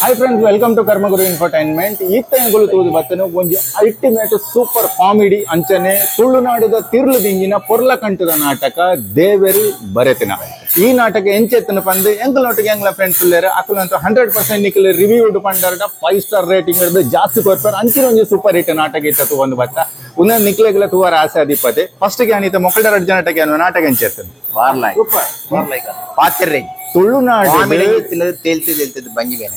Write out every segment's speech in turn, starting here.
Hi friends, welcome to Karmaguru infotainment. ಈತಗಳು ತೂದು ಬತ್ತನು ಒಂದು ಅಲ್ಟಿಮೇಟ್ ಸೂಪರ್ ಕಾಮಿಡಿ ಅಂಚನೆ ತುಳುನಾಡಿದ ತಿರ್ಲು ದಿಂಗಿನ ಪೊರ್ಲ ಕಂಟದ ನಾಟಕ ದೇವೆರು ಬರೆತಿನ. ಈ ನಾಟಕ ಎಂಚೆತ್ತನ ಪಂದು ಎಂಕಲ್ನೊಟ್ಟಿಗೆ ಎಂಗ್ಲ ಫ್ರೆಂಡ್ಸ್ ಇಲ್ಲೇರ ಅಕ್ಕಲಂತೂ 100% ನಿಖಿಲ್ ರಿವ್ಯೂಡ್ ಪಂಡರ್ಡ 5 ಸ್ಟಾರ್ ರೇಟಿಂಗ್ ಇರೋದು ಜಾಸ್ತಿ ಕೊಡ್ತಾರೆ. ಅಂಚಿನ ಒಂದು ಸೂಪರ್ ಹಿಟ್ ನಾಟಕ ಇತ್ತು ಒಂದು ಬತ್ತ ಉನ್ನ ನಿಖಿಲೆಗಳ ತೂವರ ಆಸೆ ಅದಿಪ್ಪದೆ ಫಸ್ಟ್ ಗೆ ಅನಿತ ಮೊಕ್ಕಳ ರಡ್ ಜನಟಕ್ಕೆ ಅನ್ನೋ ನಾಟಕ ಎಂಚೆತ್ತನು ಪಾತ್ರೆ ತುಳುನಾಡು ತೇಲ್ತಿದ್ದು ಬಂಜಿಬೇನೆ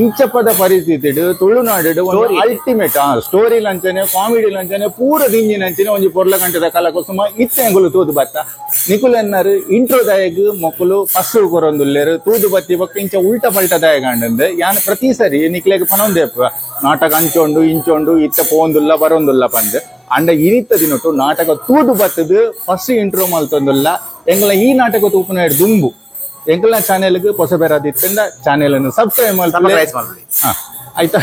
ಇಂಚಪದ ಪರಿಸ್ಥಿತಿ ತುಳುನಾಡು ಅಲ್ಟಿಮೇಟ್ ಸ್ಟೋರಿ ಲಂಚನೆ ಕಾಮಿಡಿ ಲಂಚನೆ ಪೂರ ದಿಂಜಿನ ಅಂಚನೆ ಒಂಜಿ ಪೊರ್ಲ ಕಂಟದ ಕಲಾ ಕುಸುಮ ಇತ್ತೆಂಗುಲು ತೂದು ಬತ್ತ ನಿಕುಲ್ ಎನ್ನರು ಇಂಟ್ರೋ ದಾಯಗ್ ಮೊಕ್ಕಲು ಫಸ್ಟ್ ಕೊರೊಂದುಲ್ಲೇರು ತೂದು ಬತ್ತಿ ಬಕ್ಕ ಇಂಚ ಉಲ್ಟ ಪಲ್ಟ ದಾಯಗಂಡು ಯಾನ್ ಪ್ರತಿ ಸರಿ ನಿಕ್ಲೆಗ್ ಪನೊಂದೇ ನಾಟಕ ಅಂಚೊಂಡು ಇಂಚೊಂಡು ಇತ್ತ ಪೋಂದುಲ್ಲ ಬರೊಂದುಲ್ಲ ಪಂದ್ ಅಂಡ ಇನಿತ್ತ ದಿನೊಟ್ಟು ನಾಟಕ ತೂದು ಬತ್ತದು ಫಸ್ಟ್ ಇಂಟ್ರೋ ಮಲ್ತೊಂದುಲ್ಲ ಎಂಗ್ಲ ಈ ನಾಟಕ ತೂಪುನ ದುಂಬು ಎಂಕಲ್ನ ಚಾನೆಲ್ಗೆ ಹೊಸಬೇರಾದಿತ್ತಂದ ಚಾನೆಲ್ ಅನ್ನು ಸಬ್ಸ್ಕ್ರೈಬ್ ಮಾಡ್ತೀವಿ. ಆಯ್ತಾ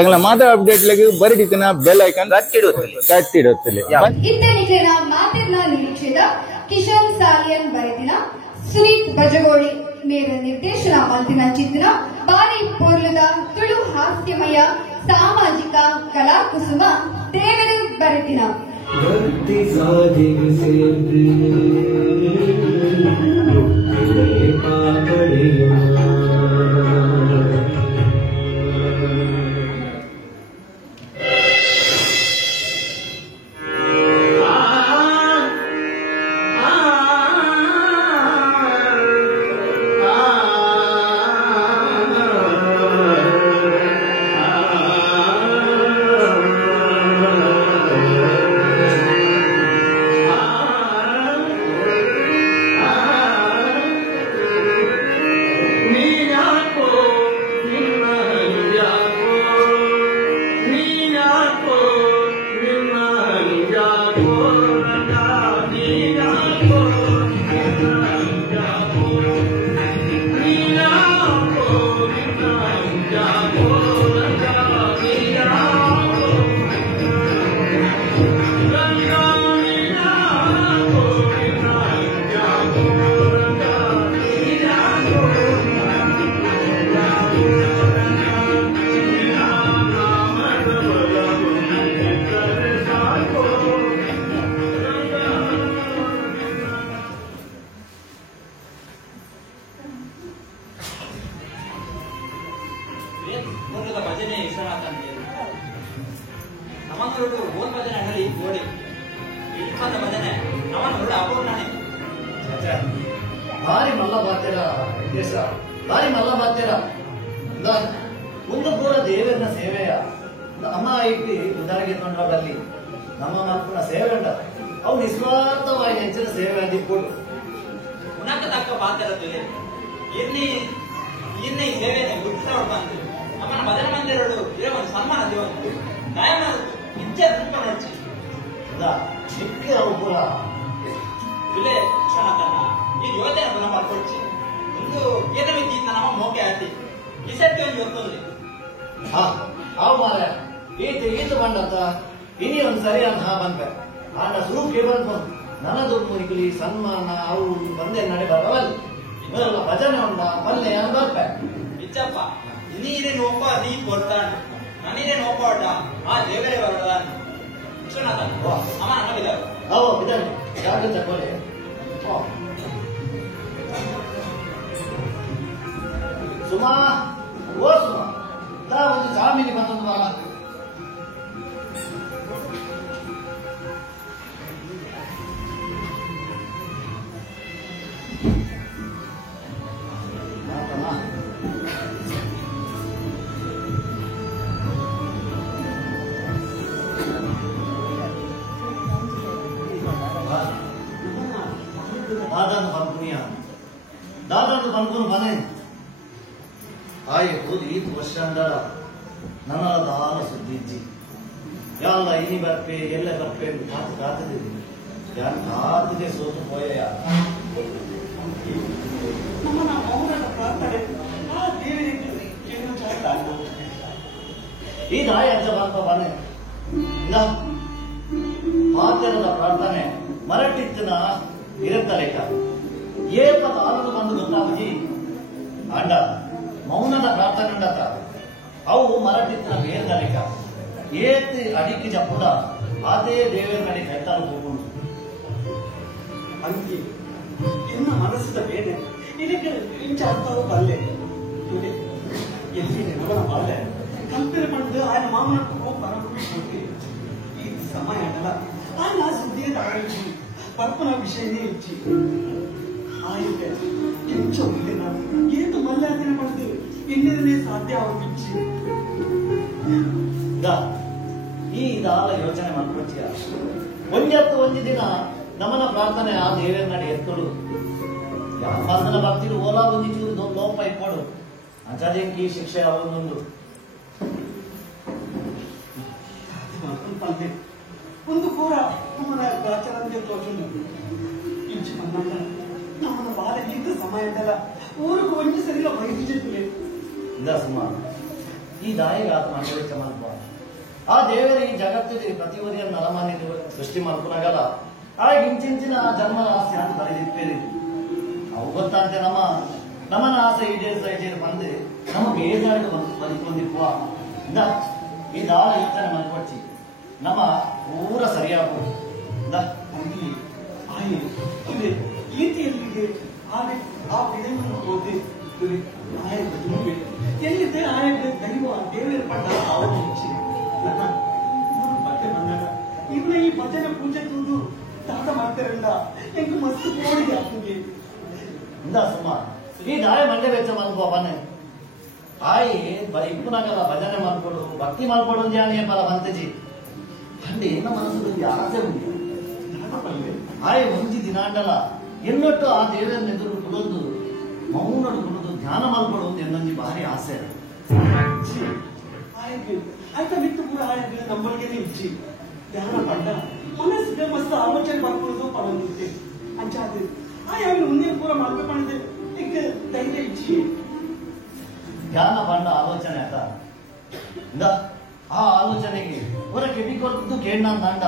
ಎಂಗ್ಲ ಮಾತಾ ಅಪ್ಡೇಟ್ಲೆಗೆ ಬರಿಡಿತನ ಬೆಲ್ ಐಕಾನ್ ಕಟ್ಟಿಡುತ್ತಲೆ ಇದ್ದನಿಕೆನ ಮಾತಿನ ನಿರೀಕ್ಷೆದ ಕಿಶನ್ ಸಾಲಿಯನ್ ಬರೆದಿನ ಸುನೀತ್ ಬಜಗೋಳಿ ಮೇರ ನಿರ್ದೇಶನ ಮಲ್ತಿನ ಚಿತ್ರ ಬಾರಿ ಪೂರ್ಲದ ತುಳು ಹಾಸ್ಯಮಯ ಸಾಮಾಜಿಕ ಕಲಾ ಕುಸುಮ ದೇವರು ಬರೆದಿನ ಭಾರಿ ಮಲ್ಲ ಬಾತ್ಯರ ದೇಶ ಭಾರಿ ಮಲ್ಲ ಬಾತ್ಯರ ಒಂದು ಪೂರ ದೇವರನ್ನ ಸೇವೆಯ ನಮ್ಮ ಐಟಿ ಉದಾಹರಣೆ ಕೊಂಡಲ್ಲಿ ನಮ್ಮ ಮಕ್ಕಳ ಸೇವೆ ಉಂಟ ಅವು ನಿಸ್ವಾರ್ಥವಾಗಿ ಹೆಚ್ಚಿನ ಸೇವೆ ಅಂದಿಕೊಂಡು ಉನಕ ತಕ್ಕ ಬಾತ್ಯರದಲ್ಲಿ ಇನ್ನ ಈ ಸೇವೆಯನ್ನು ಗುರುತಿಸೋರು ಬಂದು ನಮ್ಮನ್ನ ಭಜನೆ ಮಂದಿರಗಳು ಇರೋ ಒಂದು ಸನ್ಮಾನ ದೇವರು ಗಾಯನ ಇಚ್ಛೆ ತುಂಬ ನೋಡ್ಸಿ ಚಿಕ್ಕ ಅವು ಪೂರ ಇಲ್ಲೇ ಕ್ಷಣತನ ಈ ಯೋಜನೆ ಪುನಃ ಮಾಡ್ಕೊಡ್ಸಿ ಒಂದು ಏನ ಮಿತಿ ನಮ್ಮ ಮೋಕೆ ಆತಿ ಈ ಸೆಟ್ ಒಂದು ಗೊತ್ತದ್ರಿ ಅವು ಮಾರ ಈತ ಬಂಡಂತ ಇನಿ ಒಂದು ಸರಿಯಾದ ಬಂದ ಆಂಡ ಸುರುಕ್ಕೆ ಬಂದು ನನ್ನದು ಮುರಿಕಲಿ ಸನ್ಮಾನ ಅವು ಬಂದೆ ನಡೆ ಬರವಲ್ಲಿ ಭಜನೆ ಉಂಡ ಬಲ್ಲೆ ಅಂತ ಬರ್ಪೆ ಇಚ್ಚಪ್ಪ ನೀರೇ ನೋಪ ನೀ ಕೊಡ್ತಾಣ ನನ್ನೀರೇ ನೋಪಾಡ ಆ ದೇವರೇ ಬರಲ್ಲ ಕ್ಷಣತ ಅಮ್ಮ ನಮಗಿದ್ದಾರೆ ಅವು ಬಿದ್ದಾನೆ ಯಾಕೆ ತಗೊಳ್ಳಿ ಸುಮಾ ಓ ಸುಮಾ ಒಂದು ಜಾಮೀನಿ ಬಂದೊಂದು ಬಾಳ ದಾದಾನು ಬಂದ್ಕೊಂಡು ಬನೆ ಆಯ್ ಹೋದ್ ಈ ವರ್ಷಂದ ನನ್ನ ದಾನ ಸುದ್ದಿಜ್ಜಿ ಎಲ್ಲ ಇನಿ ಬರ್ಪೆ ಎಲ್ಲ ಬರ್ಪೆ ಕಾತು ಕಾತದಿದೆ ಯಾರು ಕಾತಿಗೆ ಸೋತು ಪೋಯ ಈ ದಾಯ ಅಂತ ಬಂತ ಬನೆ ಮಾತೆರದ ಪ್ರಾರ್ಥನೆ ಮರಟ್ಟಿತ್ತಿನ ಇರುತ್ತ ಲೆಕ್ಕ ಏಕ ಕಾಲದ ಬಂದು ಗೊತ್ತಾಗಿ ಅಂಡ ಮೌನದ ಪ್ರಾರ್ಥನೆ ಅವು ಮರಟಿತ್ತಿನ ಬೇರ್ಗಲಿಕ ಏತ್ ಅಡಿಕೆ ಜಪ್ಪುಡ ಅದೇ ದೇವರ ಕಡೆ ಕೈತಾಲು ಹೋಗುಂಡು ಅಂಗಿ ಇನ್ನು ಮನಸ್ಸಿದ ಬೇನೆ ಇದಕ್ಕೆ ಇಂಚ ಅರ್ಥವು ಬಲ್ಲೆ ಎಲ್ಲಿ ನೆನವನ ಬಲ್ಲೆ ಕಂಪೇರ್ ಮಾಡಿದ್ರೆ ఆయన ಮಾಮನ ಪರಮಪುರುಷ ಈ ಸಮಯ ಅಲ್ಲ ఆయన ಸುದ್ದಿಯ ತಗೊಂಡು ಪರಪನ ವಿಷಯನೇ ಇಚ್ಚಿ ಆಯ್ಕೆ ಕೆಂಚು ಇಲ್ಲ ಏನು ಮಲ್ಲಾದನೆ ಮಾಡಿದ್ರೆ ಇನ್ನೇನೇ ಸಾಧ್ಯ ಆಗಿಚ್ಚಿ ಈ ಇದಾಲ ಯೋಚನೆ ಮಾಡ್ಕೊಳ್ತೀಯ ಒಂಜತ್ತು ದಿನ ನಮನ ಪ್ರಾರ್ಥನೆ ಆ ದೇವರ ನಡೆ ಎತ್ತಳು ಯಾಮನ ಭಕ್ತಿರು ಓಲಾ ಒಂಜಿ ಚೂರು ಲೋಪ ಇಟ್ಕೊಡು ಅಂಚದೇಕಿ ಶಿಕ್ಷೆ ಅವನೊಂದು ಒಂದು ಪೂರ ನಮ್ಮನ ಆಚರಣೆ ತೋಚುಂಡು ಇಂಚು ಮನ್ನಲ್ಲ ನಮ್ಮನ ಬಾಲ ಇದ್ದ ಸಮಯದಲ್ಲ ಊರಿಗೆ ಒಂಜಿ ಸರಿಲ್ಲ ವೈದ್ಯತೆ ಇಂದ ಸುಮಾರು ಈ ದಾಯಿಗಾತ ಮಂಡಳಿಕ ಮಲ್ಪ ಆ ದೇವರ ಈ ಜಗತ್ತಿಗೆ ಪ್ರತಿವರಿಯ ನಲಮಾನ್ಯ ಸೃಷ್ಟಿ ಮಾಡ್ಕೊಳಗಲ್ಲ ಆ ಇಂಚಿಂಚಿನ ಜನ್ಮ ಆಸೆ ಅಂತ ಬರೆದಿಪ್ಪೇರಿ ಅವು ಗೊತ್ತಂತೆ ನಮ್ಮನ ಆಸೆ ಈಡೇರು ಬಂದು ನಮ್ಮ ಬೇಜಾರಿಗೆ ಬದುಕೊಂಡಿಪ್ಪ ಇಂದ ಈ ದಾಳ ಯೋಚನೆ ಮಾಡ್ಕೊಡ್ತಿ ನಮ್ಮ ಪೂರ ಸರಿಯಾಗು ಇಂದ ಅಲ್ಲಿ ಆಯೆ ಇದೆ ಗೀತೆಯಲ್ಲಿದೆ ಆ ವಿಧವನ್ನು ಹೋದೆ ಆಯ ಬದುಕು ಎಲ್ಲಿದ್ದೆ ಆಯ ದೈವ ದೇವರ ಪಟ್ಟ ಅವನ ಇಚ್ಛೆ ಮತ್ತೆ ಬಂದಾಗ ಇವನ ಈ ಭಜನೆ ಪೂಜೆ ತೂದು ತಾತ ಮಾಡ್ತಾರಲ್ಲ ಹೆಂಗ ಮಸ್ತ್ ಕೋಡಿಗೆ ಅಪ್ಪಗೆ ಇಂದ ಸುಮ್ಮ ಈ ದಾಯ ಮಂಡೆ ವೆಚ್ಚ ಮನ್ಕೋ ಬನ್ನೆ ಆಯಿ ಇಪ್ಪುನಾಗಲ್ಲ ಭಜನೆ ಮಾಡ್ಕೊಡು ಭಕ್ತಿ ಮಾಡ್ಕೊಡು ಜಾಣಿಯ ಫಲ ಬಂತಜಿ ಅಂಡಿ ನಮ್ಮ ಮನಸ್ಸು ಆಸೆ ಉಂಟು ಆಯ್ ಒಂಜಿ ದಿನಾಂಡಲ ಎನ್ನೊಟ್ಟು ಆ ದೇವರನ್ನ ಎದುರು ಕುಡೋದು ಮೌನಡು ಕುಡೋದು ಧ್ಯಾನ ಮಾಡ್ಕೊಡೋದು ಎನ್ನೊಂದು ಭಾರಿ ಆಸೆ ಆಯ್ತಾ ಬಿಟ್ಟು ಕೂಡ ಆಯ್ತು ನಂಬಳಿಗೆ ಇಚ್ಚಿ ಧ್ಯಾನ ಪಡ್ಡ ಮನಸ್ಸಿಗೆ ಮಸ್ತ್ ಆಲೋಚನೆ ಮಾಡ್ಕೊಳ್ಳೋದು ಪಡೋದಿತ್ತೆ ಅಂಚಾದ ಆಯ ಮುಂದೆ ಪೂರ ಮಾಡ್ಕೊಂಡೆ ಈಗ ಧೈರ್ಯ ಇಚ್ಚಿ ಧ್ಯಾನ ಪಂಡ ಆಲೋಚನೆ ಆತ ಇಂದ ಆ ಆಲೋಚನೆಗೆ ಹೊರ ಕೆಬಿಕೊಟ್ಟು ಕೇಳ ದಂಡ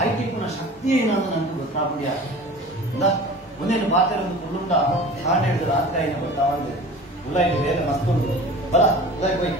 ಐಟಿಪ್ಪುನ ಶಕ್ತಿ ಏನಂತ ನನಗೆ ಗೊತ್ತಾಗ್ಬಿಡಿಯ ಇಂದ ಮುಂದೇನು ಪಾತ್ರೆಂದು ಕುಳ್ಳುಂಡ ಕಾಂಡ ಹಿಡಿದು ರಾತ್ರಿ ಗೊತ್ತಾವಂದೆ ಉಲಾಯಿ ಬೇರೆ ಮಸ್ತುಂಡು ಬಲ ಉಲಾಯಿ ಹೋಯ್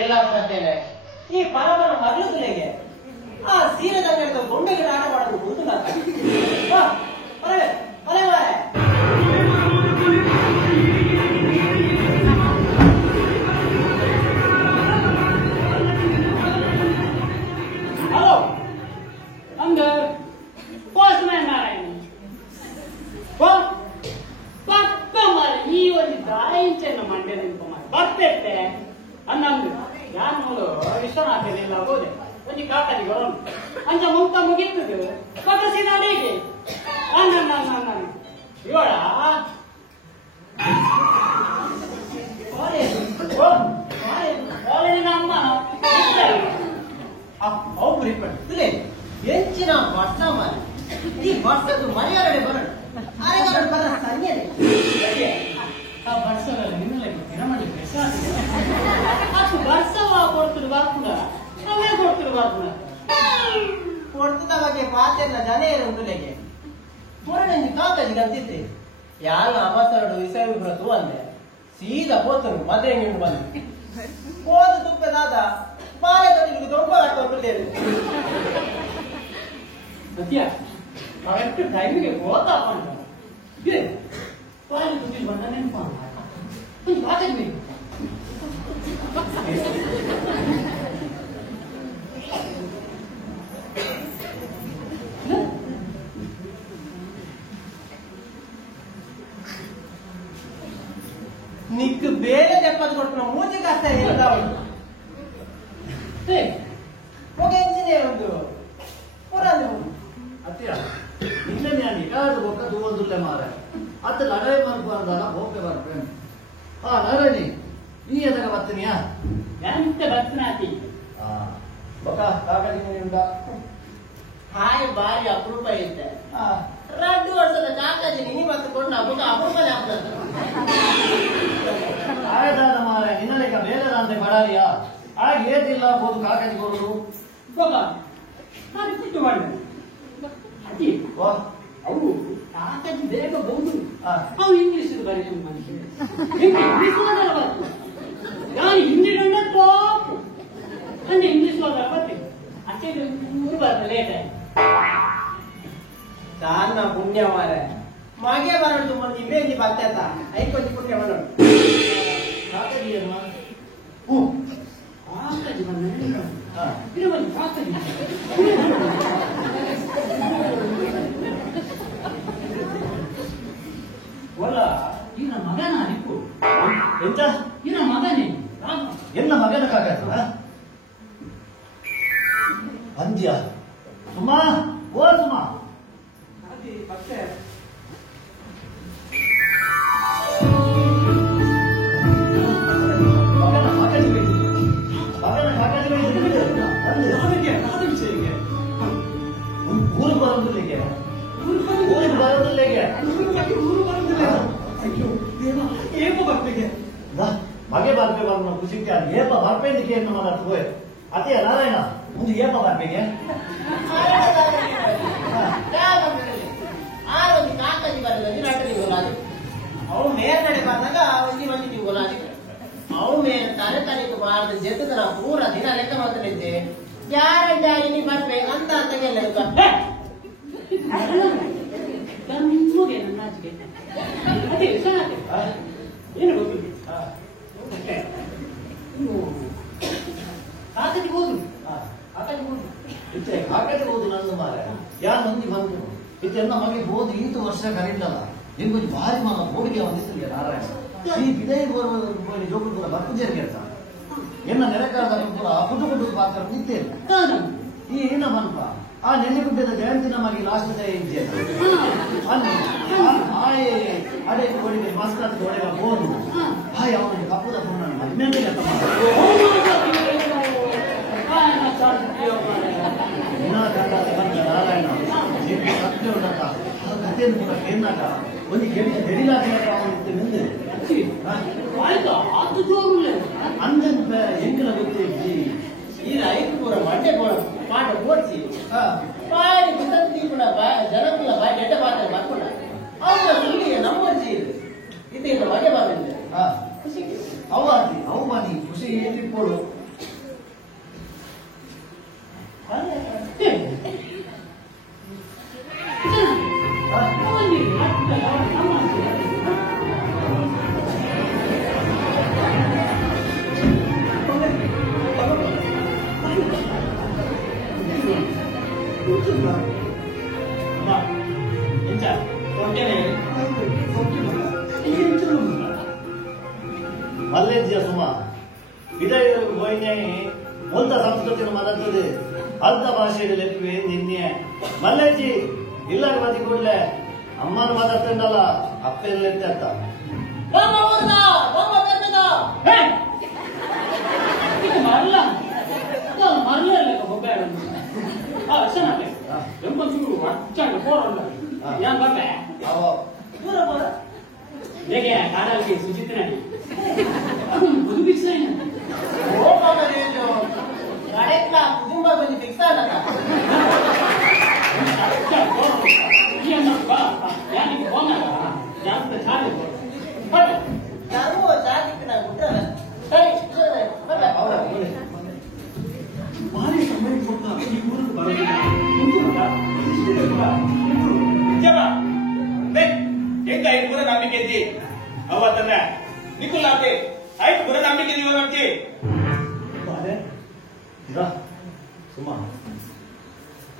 ಎಲ್ಲ ಬರ್ತೇನೆ ಈ ಪರಮನ ಮಗಳೇ ಆ ಸೀರೆದ ಗೊಂಡೆಗೆ ಆಟ ಮಾಡೋದು ಗೊತ್ತು ಹಲೋ ಅಂಗ ಪೋಸ್ಟ್ಮ್ಯಾನ್ ನಾರಾಯಣ ಪಕ್ಕ ಮಾರ ಈ ಒಂದು ದಾಯಿಂಚನ್ನು ಮಂಡ್ಯ ನಿಂತು ಮಾರ ಬರ್ತೈತೆ ಅನ್ನಂದು ಯಾರು ಮೂಲು ವಿಶ್ವನಾಥನಿಲ್ಲ ಹೋದೆ ಒಂಜಿ ಕಾಕರಿ ಬರೋನು ಅಂಚ ಮುಂತ ಮುಗಿತದು ಪಕ್ಕಸಿ ನಾಡೀಗೆ ಇವಳ ಕಾಲೇಜಿನ ಅಮ್ಮ ಒಬ್ರು ಪಡ್ತದೆ ಹೆಂಚಿನ ವರ್ಷ ಮಾರಿ ಈ ವರ್ಷದ್ದು ಮರ್ಯಾದೆ ಬರೋಣ ಅರೆಗಾರ ಬರ ಸಂಜೆ ಆ ಬಡ್ಸಗಳಲ್ಲಿ ನಿನ್ನೆಲ್ಲ ದಿನ ಮಾಡಿ ಅದು ಬಡ್ಸವ ಕೊಡ್ತಿರು ಬಾಕುಡ ಅವೇ ಕೊಡ್ತಿರು ಬಾಕುಡ ಕೊಡ್ತದ ಬಗ್ಗೆ ಪಾತೆಲ್ಲ ಜನ ಉಂಟುಲೆಗೆ ಪೂರ್ಣಂಜಿ ಕಾಕಜಿ ಗಂತಿದ್ದೆ ಯಾರ ಅವಸರಡು ಇಸರು ಬ್ರತು ಅಂದೆ ಸೀದಾ ಪೋತರು ಮದುವೆ ಹಿಂಡು ಬಂದು ಹೋದ ತುಪ್ಪದಾದ ಬಾಳೆ ತೊಡಿಗೆ ದೊಡ್ಡ ಹಾಕೊಂಡಿದ್ದೇವೆ ಸತ್ಯ ಕರೆಕ್ಟ್ ಟೈಮಿಗೆ ಹೋತಾಪ ಇದೆ ಬಾಳೆ ತುದಿ ಬಂದ ನೆನಪ ಒಂದು ಬಾಕಿ ನಿಕ್ ಬೇರೆ ದೆಪ್ಪತ್ತು ಕೊಟ್ಟು ಮೂಜಿ ಕಷ್ಟ ಇಲ್ಲ ಹೋಗಿ ಎಂಜಿನಿಯರ್ ಒಂದು ಪುರಾಣ ಅತ್ಯ ನಿನ್ನೆ ನಾನು ಇಗಾದ ಬೊಕ್ಕ ದೂರದುಲ್ಲೆ ಮಾರ ಅತ್ತ ಲಡವೆ ಮಾಡ್ಬಾರ್ದಲ್ಲ ಹೋಗೇ ಬರ್ತೇನೆ ನರಣಿ ನೀ ಎದಾಗ ಬರ್ತೀನಿಯಾ ಎಂತ ಭಕ್ತನಾತಿ ಕಾಕಾಜಿ ಉಂಟ ಹಾಯ್ ಬಾರಿ ಅಪರೂಪ ಇತ್ತೆ 2 ವರ್ಷದ ಕಾಕಾಜಿ ನಿನಿ ಬತ್ತುಕೊಂಡು ಅಪರೂಪ ಆಗ್ತದೆ ಆಯ್ತಾದ ಮಾರ ನಿನ್ನಲೆಕ್ಕ ಬೇರೆದಂತೆ ಬಡಾರಿಯಾ ಹಾಗೆ ಏತಿಲ್ಲ ಹೋದು ಕಾಕಾಜಿ ಕೊಡುದು ಬಾಬಾ ನಾನು ಬಿಟ್ಟು ಮಾಡಿದೆ ಅದೇ ಅವು ಕಾಕಾಜಿ ಬೇಗ ಬಹುದು ಅವು ಇಂಗ್ಲಿಷ್ ಬರೀ ಮನುಷ್ಯ ಇಂಗ್ಲಿಷ್ ನಾನು ಹಿಂದಿ ಗಂಡ ಟಾಪ್ ಅಂದ್ರೆ ಇಂಗ್ಲಿಷ್ ಬರ್ತೀನಿ ಅಷ್ಟೇ ಊರು ಬರ್ತದೆ ಲೇಟ್ ಆಯ್ತು ದಾನ ಪುಣ್ಯ ಮಾರ ಮಗೆ ಬರೋದು ಮಂದಿ ಬೇಂದಿ ಬರ್ತೈತ ಐಕೊಂದು ಪುಣ್ಯ ಮಾಡೋಣ ಕಾಕಾಜಿ ಅಮ್ಮ ಕಾಕಾಜಿ ಬಂದ ಇರುವಲ್ಲಿ ಕಾಕಾಜಿ ಒಲ್ಲ ಇನ್ನ ಮಗನ ನಿಪ್ಪು ಎಂತ ಇನ್ನ ಮಗನೇ ಎಲ್ಲ ಮಗನ ಕಾಕಾಜ ಅಂದ್ಯ ಸುಮಾ ಓ ಸುಮಾ ಅದೇ ಮತ್ತೆ ಊರು ಬರೋದಿಲ್ಲಿಗೆ ಊರಿಗೆ ಬರೋದಿಲ್ಲಿಗೆ ಊರು ಬರುದಿಲ್ಲ ಅಯ್ಯೋ ದೇವ ಏಪ ಬರ್ತಿಗೆ ಮಗೆ ಬರ್ಪೆ ಬಂದು ಖುಷಿಗೆ ಏಪ ಬರ್ಪೇನಿಗೆ ಏನು ಮಾತಾಡ್ತು ಹೋಯ್ ಅದೇ ನಾರಾಯಣ ಒಂದು ಏಪ ಬರ್ಪೆಗೆ ಆರೊಂದು ಕಾಕಾಜಿ ಬರದಲ್ಲಿ ನಟರಿ ಗೋಲಾದಿ ಅವು ಮೇಲ್ಗಡೆ ಬಂದಾಗ ಒಂದಿ ಮಂದಿ ಗೋಲಾದಿ ಅವು ಮೇಲೆ ತಲೆ ಬಾರ್ದು ಜೆತ್ತದ ಪೂರ ದಿನ ಲೆಕ್ಕ ಮಾತಾಡಿದ್ದೆ ಯಾರಂತ ಇಲ್ಲಿ ಬರ್ಬೇಕು ಅಂತ ಅಂತೆಲ್ಲ ನಿಮಗೆ ನನ್ನ ನಾಚಿಕೆ ಅದೇ ಏನು ಗೊತ್ತಿಲ್ಲ ಕಾಕಟಿ ಹೋದು ಕಾಕಟಿ ಹೋದು ನಂದು ಮಾರ ಯಾರು ಮಂದಿ ಬಂದು ಇದೆಲ್ಲ ಮಗೆ ಹೋದು ಈತು ವರ್ಷ ಕರೀಡಲ್ಲ ನಿಮ್ಗೆ ಭಾರಿ ಮನ ಬೋಡಿಗೆ ಒಂದಿಸಲಿಲ್ಲ ನಾರಾಯಣ ಈ ವಿದಯ ಜೋಗುರು ಕೂಡ ಬರ್ಪುಜೇರಿ ಕೆಲಸ ಎನ್ನ ನೆರೆಕಾದ ಕೂಡ ಪುಟ್ಟು ಪಾತ್ರ ನಿಂತೇನೆ ಈ ಏನ ಬಂಪ ಆ ನೆನ್ನೆಗುಡ್ಡದ ಜಯಂತಿನ ಮಗೆ ಲಾಸ್ಟ್ ಡೇ ಇದೆ ಅಡೆ ಗೋಡಿಗೆ ಮಾಸ್ಕರ್ ಗೋಡೆಗ ಬೋನು ಹಾಯ್ ಅವನಿಗೆ ಕಪ್ಪುದ ಪುಣ್ಣ ಇನ್ನೊಂದೇ ಲೆಕ್ಕ ನಾರಾಯಣ ಸತ್ಯ ಉಂಟಕ್ಕ ಕಥೆಯನ್ನು ಕೂಡ ಕೇಂದ್ರಾಗ ಒಂದು ಗೆಡಿಲಾಗ ಮುಂದೆ ಆಯ್ತು ಅದು ಜೋರು ಅಂಜನ್ ಎಂಕಲ ಗೊತ್ತೈತಿ ಈ ರೈತ ಪೂರ ಮಂಡೆ ಪಾಠ ಓಡಿಸಿ ಬಾಯಿ ಬಿದ್ದಂತ ಕೂಡ ಜನಕ್ಕಲ್ಲ ಬಾಯಿ ಗೆಡ್ಡ ಪಾತ್ರ ಬರ್ಕೊಂಡ ಅವ್ರ ಇಲ್ಲಿಗೆ ನಮ್ಮಜ್ಜಿ ಇದೀಗ ಮಗೆ ಬಂದಿದೆ ಅವು ಬಾನಿ ಖುಷಿ ಏಟಿಟ್ಕೊಳ್ಳು ಮಲ್ಲೇಜಿಯ ಸುಮ ಇದೇ ಹೋಯ್ನಾಯಿ ಮೊದಲ ಸಂಸ್ಕೃತಿಯನ್ನು ಮಲತ್ತದೆ ಅರ್ಧ ಭಾಷೆಯಲ್ಲಿ ಲೆಕ್ಕುವೆ ನಿನ್ನೆ ಮಲ್ಲೇಜಿ ಇಲ್ಲ ಮತಿ ಕೂಡಲೇ ಅಮ್ಮನ ಮಾತಾಡ್ತಂಡಲ್ಲ ಅಪ್ಪ ಎಲ್ಲೆತ್ತೆ ಅಂತ ಮರಲ ಮರಲ ಹೋಗ್ಬೇಡ ಚೆನ್ನಾಗಿ ಎಂಬತ್ತು ಅಚ್ಚಂಡ ಪೋರಲ್ಲ ಏನ್ ಬರ್ಬೆ ಪೂರ ಪೂರ ಹೇಗೆ ಕಾಡಲ್ಲಿ ಸುಚಿತ್ರ ಬುದು ಬಿಕ್ಸ ಕುಟುಂಬ ಬಂದು ಫಿಕ್ಸ್ ಆಗಲ್ಲ ಯಾನಿಗೆ ಹೋಗ ಜಾಸ್ತಿ ಚಾಲಿ ನಾನು ಜಾತಿಗೆ ನಾನು ಭಾರಿ ಸಮಯ ಕೊಟ್ಟ ಈ ಊರಿಗೆ ಬರೋದಿಲ್ಲ ಹೆಂಗ ಐದು ಪುರ ನಂಬಿಕೆ ಇದ್ದಿ ಅವತ್ತನ್ನ ನಿಕ್ಕುಲಾತೆ ಐದು ಪುರ ನಂಬಿಕೆ ಇದೀವ ನಂಬಿಕೆ ಸುಮಾ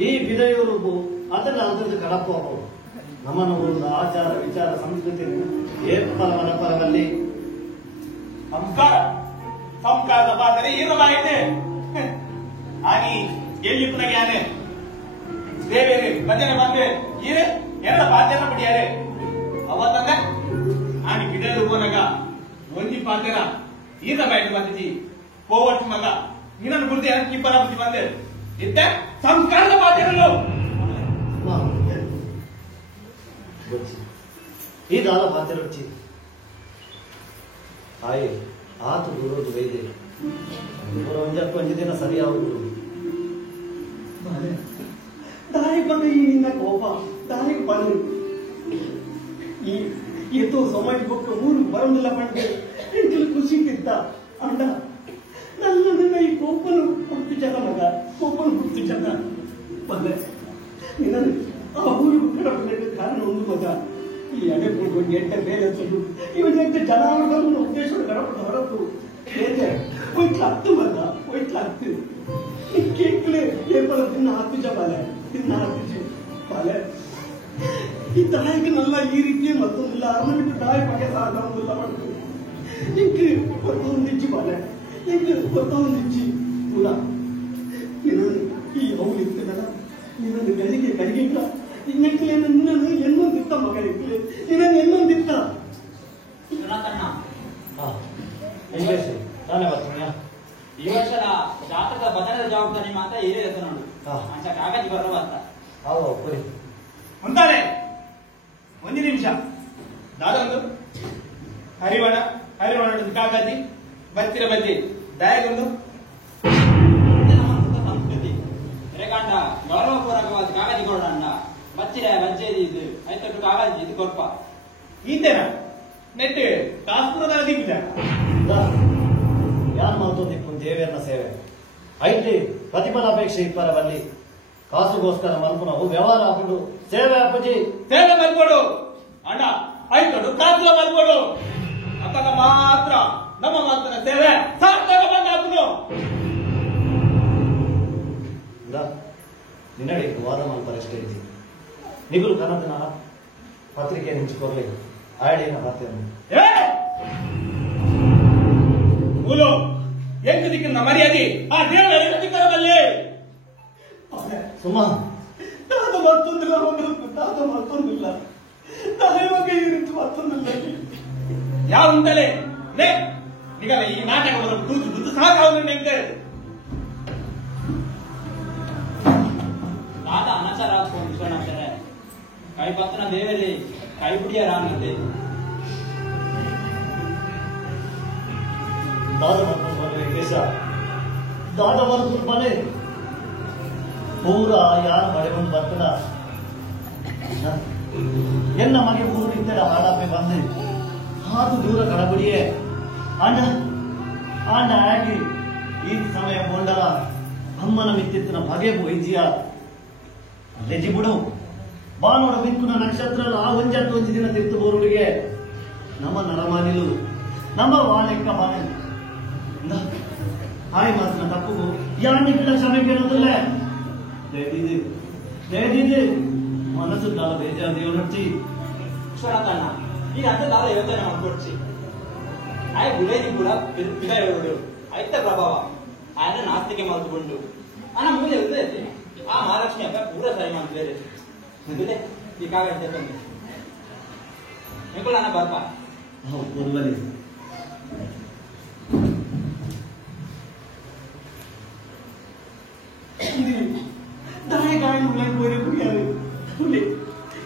ಈ ಬಿದೆಯೂರು ಅದನ್ನ ಅದ್ರದ್ದು ಕಡಪ ನಮ್ಮನ್ನು ಒಂದು ಆಚಾರ ವಿಚಾರ ಸಂಸ್ಕೃತಿ ಏಪಲ ಮನಪರದಲ್ಲಿ ಸಂಸ್ಕಾರದ ಪಾತ್ರೆ ಇರಲಾಗಿದೆ ಆನಿ ಎಲ್ಲಿ ಪುನಗ್ಯಾನೆ ದೇವೇರಿ ಭಜನೆ ಬಂದೆ ಈರೆ ಎರಡ ಪಾತ್ರೆನ ಪಡಿಯಾರೆ ಅವತ್ತಂದ ಆನಿ ಬಿಡಲು ಹೋನಾಗ ಒಂದಿ ಪಾತ್ರೆನ ಈತ ಬಯಲು ಬಂದಿದ್ದಿ ಹೋವಟ್ಟು ಮಗ ಇನ್ನೊಂದು ಗುರುತಿ ಈ ಪರಾಪತಿ ಬಂದೆ ಇತ್ತೆ ಸಂಸ್ಕಾರದ ಮಾತೆಗಳು ಈ ದಾಲ ಪಾತ್ರೆ వచ్చి ಆಯ್ ಆತು ಗುರುದು ವೈದ್ಯ ಒಂಜ ದಿನ ಸರಿಯಾಗುದು ದಾರಿ ಬಂದ ಈ ನಿನ್ನ ಕೋಪ ದಾರಿಗೆ ಬಂದು ಈ ಎತ್ತು ಸಮಾಜ ಬೊಕ್ಕ ಊರು ಬರೋದಿಲ್ಲ ಬಂದೆ ಎಂಟು ಖುಷಿ ತಿಂತ ಅಂಡ ನನ್ನ ಈ ಕೋಪನು ಹುಟ್ಟು ಜನ ಮಗ ಕೋಪನು ಹುಟ್ಟು ಜನ ಬಂದೆ ನಿನ್ನ ಆ ಊರು ಕಡೆ ಕಾರಣ ಒಂದು ಮಗ ಈ ಅಡೆ ಕೊಡ್ಕೊಂಡು ಎಂಟ ಬೇರೆ ಚಲು ಇವನ್ ಎಂಟ ಜನಾವರಗಳನ್ನು ಉದ್ದೇಶ ಕಡಪಟ್ಟು ಹೊರತು ಹೋಯ್ಟ್ಲ ಹತ್ತು ಮಗ ಹೋಯ್ಟ್ಲ ಹತ್ತು ಕೇಕ್ಲೆ ಏಪಲ ತಿನ್ನ ಹತ್ತು ಜಪಾಲೆ ತಿನ್ನ ಹತ್ತು ಪಾಲೆ ಈ ತಾಯಿಗೆ ನಲ್ಲ ಈ ರೀತಿಯ ಮತ್ತೊಂದಿಲ್ಲ ಅರ್ನ ಬಿಟ್ಟು ತಾಯಿ ಬಗ್ಗೆ ಸಾಧನೊಂದಿಲ್ಲ ಮಾಡ್ತೀವಿ ನಿಂಗೆ ಗೊತ್ತೊಂದಿಚ್ಚಿ ಬಾಲೆ ನಿಂಗೆ ಗೊತ್ತೊಂದಿಚ್ಚಿ ಪುರ ನಿನ್ನನ್ನು ಈ ಅವು ಇರ್ತದಲ್ಲ ನಿನ್ನನ್ನು ಕರಿಗೆ ಇಲ್ಲ ಇನ್ನೆಕ್ಕಲೆ ನಿನ್ನನ್ನು ಎನ್ನೊಂದಿತ್ತ ಮಗನಿಗೆ ನಿನ್ನನ್ನು ಎನ್ನೊಂದಿತ್ತ ನಾನೇ ಬರ್ತೀನಿ ಈ ವರ್ಷದ ಜಾತಕದ ಬದಲದ ಜವಾಬ್ದಾರಿ ಮಾತ್ರ ಇದೇ ಇರುತ್ತೆ ನೋಡು ಅಂಚ ಕಾಗಜಿ ಬರುವ ಅಂತ ಹೌದು ಅಂತಾನೆ ಒಂದು ನಿಮಿಷ ನಾದೊಂದು ಹರಿವಣ ಕಾಗಜಿ ಬತ್ತಿರ ಬಜ್ಜಿ ದಯಗೊಂದು ಸಂಸ್ಕೃತಿ ರೇಖಾಂಡ ಗೌರವಪೂರ್ವಕವಾದ ಕಾಗಜಿ ಕೊಡೋಣ ಬಚ್ಚಿರ ಬಜ್ಜೇದಿ ಇದು ಐತಟ್ಟು ಕಾಗಜಿ ಇದು ಕೊರ್ಪ ಈತೇನ ನೆಟ್ಟು ಕಾಸ್ಪುರದ ದಿಕ್ಕಿದ ಯಾರು ಮಾಡ್ತೋದಿಕ್ಕು ದೇವೇರನ ಸೇವೆ ಐತಿ ಪ್ರತಿಫಲಾಪೇಕ್ಷೆ ಇಪ್ಪರ ಬಲ್ಲಿ ಕಾಸುಗೋಸ್ಕರ ಮಲ್ಪುನವು ವ್ಯವಹಾರ ಹಾಕೊಂಡು ಸೇವೆ ಅಪ್ಪಜಿ ಸೇವೆ ಮಲ್ಕೊಡು ಅಣ್ಣ ಆಯ್ತು ಕಾಸು ಮಲ್ಕೊಡು ಅತ್ತಾಗ ಮಾತ್ರ ನಮ್ಮ ಮಾತನ ಸೇವೆ ಸಾರ್ಥಕ ಬಂದ ಹಾಕುದು ನಿನ್ನಡೆ ವಾದ ಮಲ್ಪರಷ್ಟೇ ಇದ್ದಿ ನಿಗುಲು ಕನ್ನಡನ ಪತ್ರಿಕೆ ನಿಂಚಿಕೊರ್ಲಿ ಆಯಡಿನ ಮಾತೇನು ಮೂಲು ಎಂಟು ದಿಕ್ಕಿನ ಮರ್ಯಾದೆ ಆ ದೇವರ ಎಂಟು ದಿಕ್ಕರದಲ್ಲಿ ಸುಮಾ ತಾತ ಮತ್ತೊಂದಿಲ್ಲ ತಾತ ಮತ್ತೊಂದಿಲ್ಲ ತಾಯಿ ಬಗ್ಗೆ ಈ ರೀತಿ ಮತ್ತೊಂದಿಲ್ಲ ಯಾವ ಉಂಟಲೆ ಈಗ ಈ ನಾಟಕ ದುಡ್ಡು ಸಾಕಾവുന്നു ನಿಂತೆ ತಾತ ಅನಚಾರ ವಿಶ್ವನಾಥರೆ ಕೈ ಪತ್ರ ದೇವರೇ ಕೈ ಬಿಡಿಯ ರಾಮತೆ ದಾದ ಮಲ್ಪುರ್ ಮನೆ ಪೂರ ಯಾರು ಮಳೆ ಬಂದು ಬರ್ತದ ಎನ್ನ ಮಗೆ ಊರು ಇದ್ದರ ಹಾಡಪ್ಪೆ ಬಂದು ಹಾದು ದೂರ ಕಡಬಡಿಯೇ ಆಂಡ ಆಗಿ ಈ ಸಮಯ ಬೋಂಡಲ ಅಮ್ಮನ ಮಿತ್ತಿತ್ತಿನ ಬಗೆ ಬೊಯ್ಜಿಯ ಲೆಜಿ ಬಿಡು ಬಾನೋಡ ಬಿತ್ತುನ ನಕ್ಷತ್ರ ಆ ಒಂಜತ್ತು ದಿನ ತಿರ್ತು ಬೋರುಡಿಗೆ ನಮ್ಮ ನರಮಾನಿಲು ನಮ್ಮ ವಾಲೆಕ್ಕ ಬಾನೆ ಹಾಯ್ ಮಾತ್ರ ತಪ್ಪು ಯಾರು ಕ್ಷಮೆ ಕೇಳೋದಿಲ್ಲ ಲೇದಿದೆ ಮನಸ್ಸು ಕಾಲ ಬೇಜಾರು ನಡ್ಚಿ ವಿಶ್ವನಾಥಣ್ಣ ಈಗ ಅಂತ ದಾರ ಯೋಚನೆ ಮಾಡ್ಕೊಡ್ಸಿ ಆಯ ಗುಲೇಜಿ ಕೂಡ ಪಿದ ಹೇಳು ಆಯ್ತ ಪ್ರಭಾವ ಆಯ್ನ ನಾಸ್ತಿಕೆ ಮಾಡ್ಕೊಂಡು ಅಣ್ಣ ಮೂಲೆ ಇರ್ತೈತಿ ಆ ಮಹಾಲಕ್ಷ್ಮಿ ಹಬ್ಬ ಪೂರ ಸರಿ ಮಾಡ್ತಾರೆ ಈ ಕಾಗದ ತಂದೆ ಅಣ್ಣ ಬರ್ಪ ಪೂರ್ವಲಿ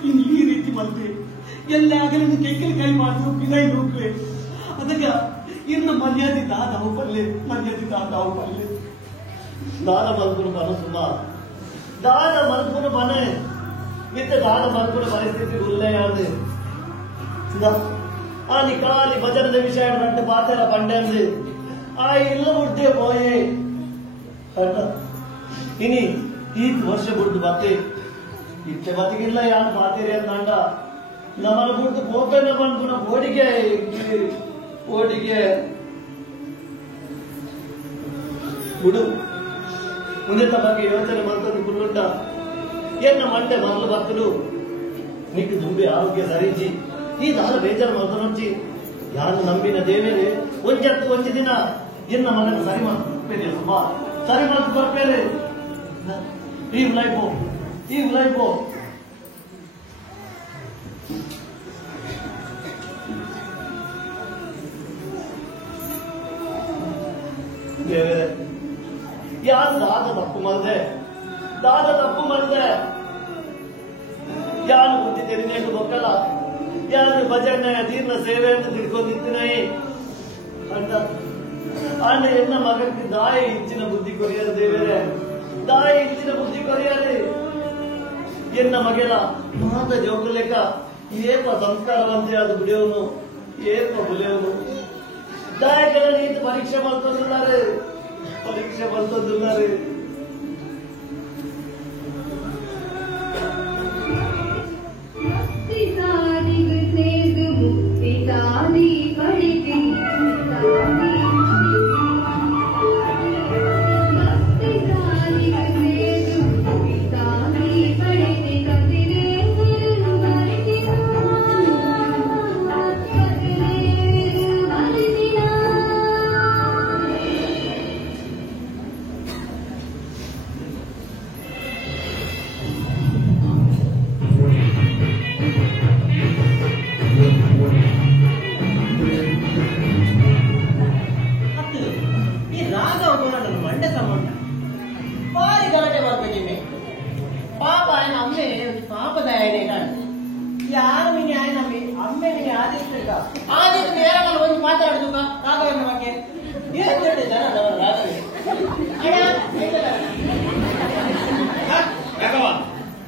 ಈ ರೀತಿ ಬಂದ್ರೆ ಎಲ್ಲ ಆಗಲಿನ ಕೆಕ್ಕಲು ಕೈ ಮಾಡಿದ್ರು ಬಿದೈ ಹೋಗ್ವೆ ಅದಕ್ಕ ಇನ್ನು ಮರ್ಯಾದೆ ದಾದಾವು ಪಲ್ಲೆ ದಾದ ಮಲ್ಪುರು ಮನ ಸುಮ್ಮ ದಾದ ಮಲ್ಪುರು ಮನೆ ಮಿತ್ತ ದಾದ ಮಲ್ಪುರು ಪರಿಸ್ಥಿತಿ ಉಲ್ಲೆಯಾದು ಆ ನಿಕಾಲಿ ಭಜನದ ವಿಷಯ ನಟ್ಟು ಪಾತೆರ ಪಂಡೆಂದು ಆ ಇಲ್ಲ ಮುಟ್ಟೆ ಪೋಯೆ ಇನಿ ಈ ವರ್ಷ ಬಿಟ್ಟು ಬತ್ತೆ ಇತ್ತೆ ಬತ್ತಿಗಿಲ್ಲ ಯಾರು ಪಾತೆರೆ ಅಂದ ನಮ್ಮನ್ನ ಬಿಟ್ಟು ಪೋಪೆನ ಬಂದ್ಬಿಡ ಓಡಿಗೆ ಬಿಡು ಮುಂದಿನ ಬಗ್ಗೆ ಯೋಚನೆ ಮಾಡ್ಕೊಂಡು ಕುರುಂಟ ಏನ ಮಂಟೆ ಮೊದಲು ಬರ್ತಲು ನಿಕ್ಕೆ ದುಂಬಿ ಆರೋಗ್ಯ ಸರಿಚಿ ಈ ದಾರ ಬೇಜಾರು ಮೊದಲೊಚ್ಚಿ ಯಾರು ನಂಬಿನ ದೇವೇರೆ ಒಂಜತ್ತು ದಿನ ಎನ್ನ ಮಗನ ಸರಿ ಮಾಡ್ತೇನೆ ಸುಮಾ ಸರಿ ಮಾಡ್ತು ಬರ್ಪೇರೆ ಈ ಲೈಫು ದೇವೇರೆ ಯಾರು ದಾದ ತಪ್ಪು ಮಾಡಿದೆ ಯಾರು ಬುದ್ಧಿ ತೆರಿನೇಟು ಮಕ್ಕಳ ಯಾರು ಭಜನೆ ದೀರ್ಘ ಸೇವೆಯನ್ನು ತಿಳ್ಕೊಂಡಿದ್ದೀನೈ ಅಣ್ಣ ಎನ್ನ ಮಗಕ್ಕೆ ದಾಯ ಇಂಚಿನ ಬುದ್ಧಿ ಕೊರಿಯರು ದೇವರೇ ದಾಯ ಇಂಚಿನ ಬುದ್ಧಿ ಕೊರಿಯರು ಎನ್ನ ಮಗೆಲ ಮಾತ ಜೋಗಲೆಕ ಏಪ ಸಂಸ್ಕಾರವಂತೆ ಅದು ಬಿಡಿಯವನು ಏಪ ಬುಲೆಯವನು ದಾಯಕರ ನೀತಿ ಪರೀಕ್ಷೆ ಮಾಡ್ತಂದಿದ್ದಾರೆ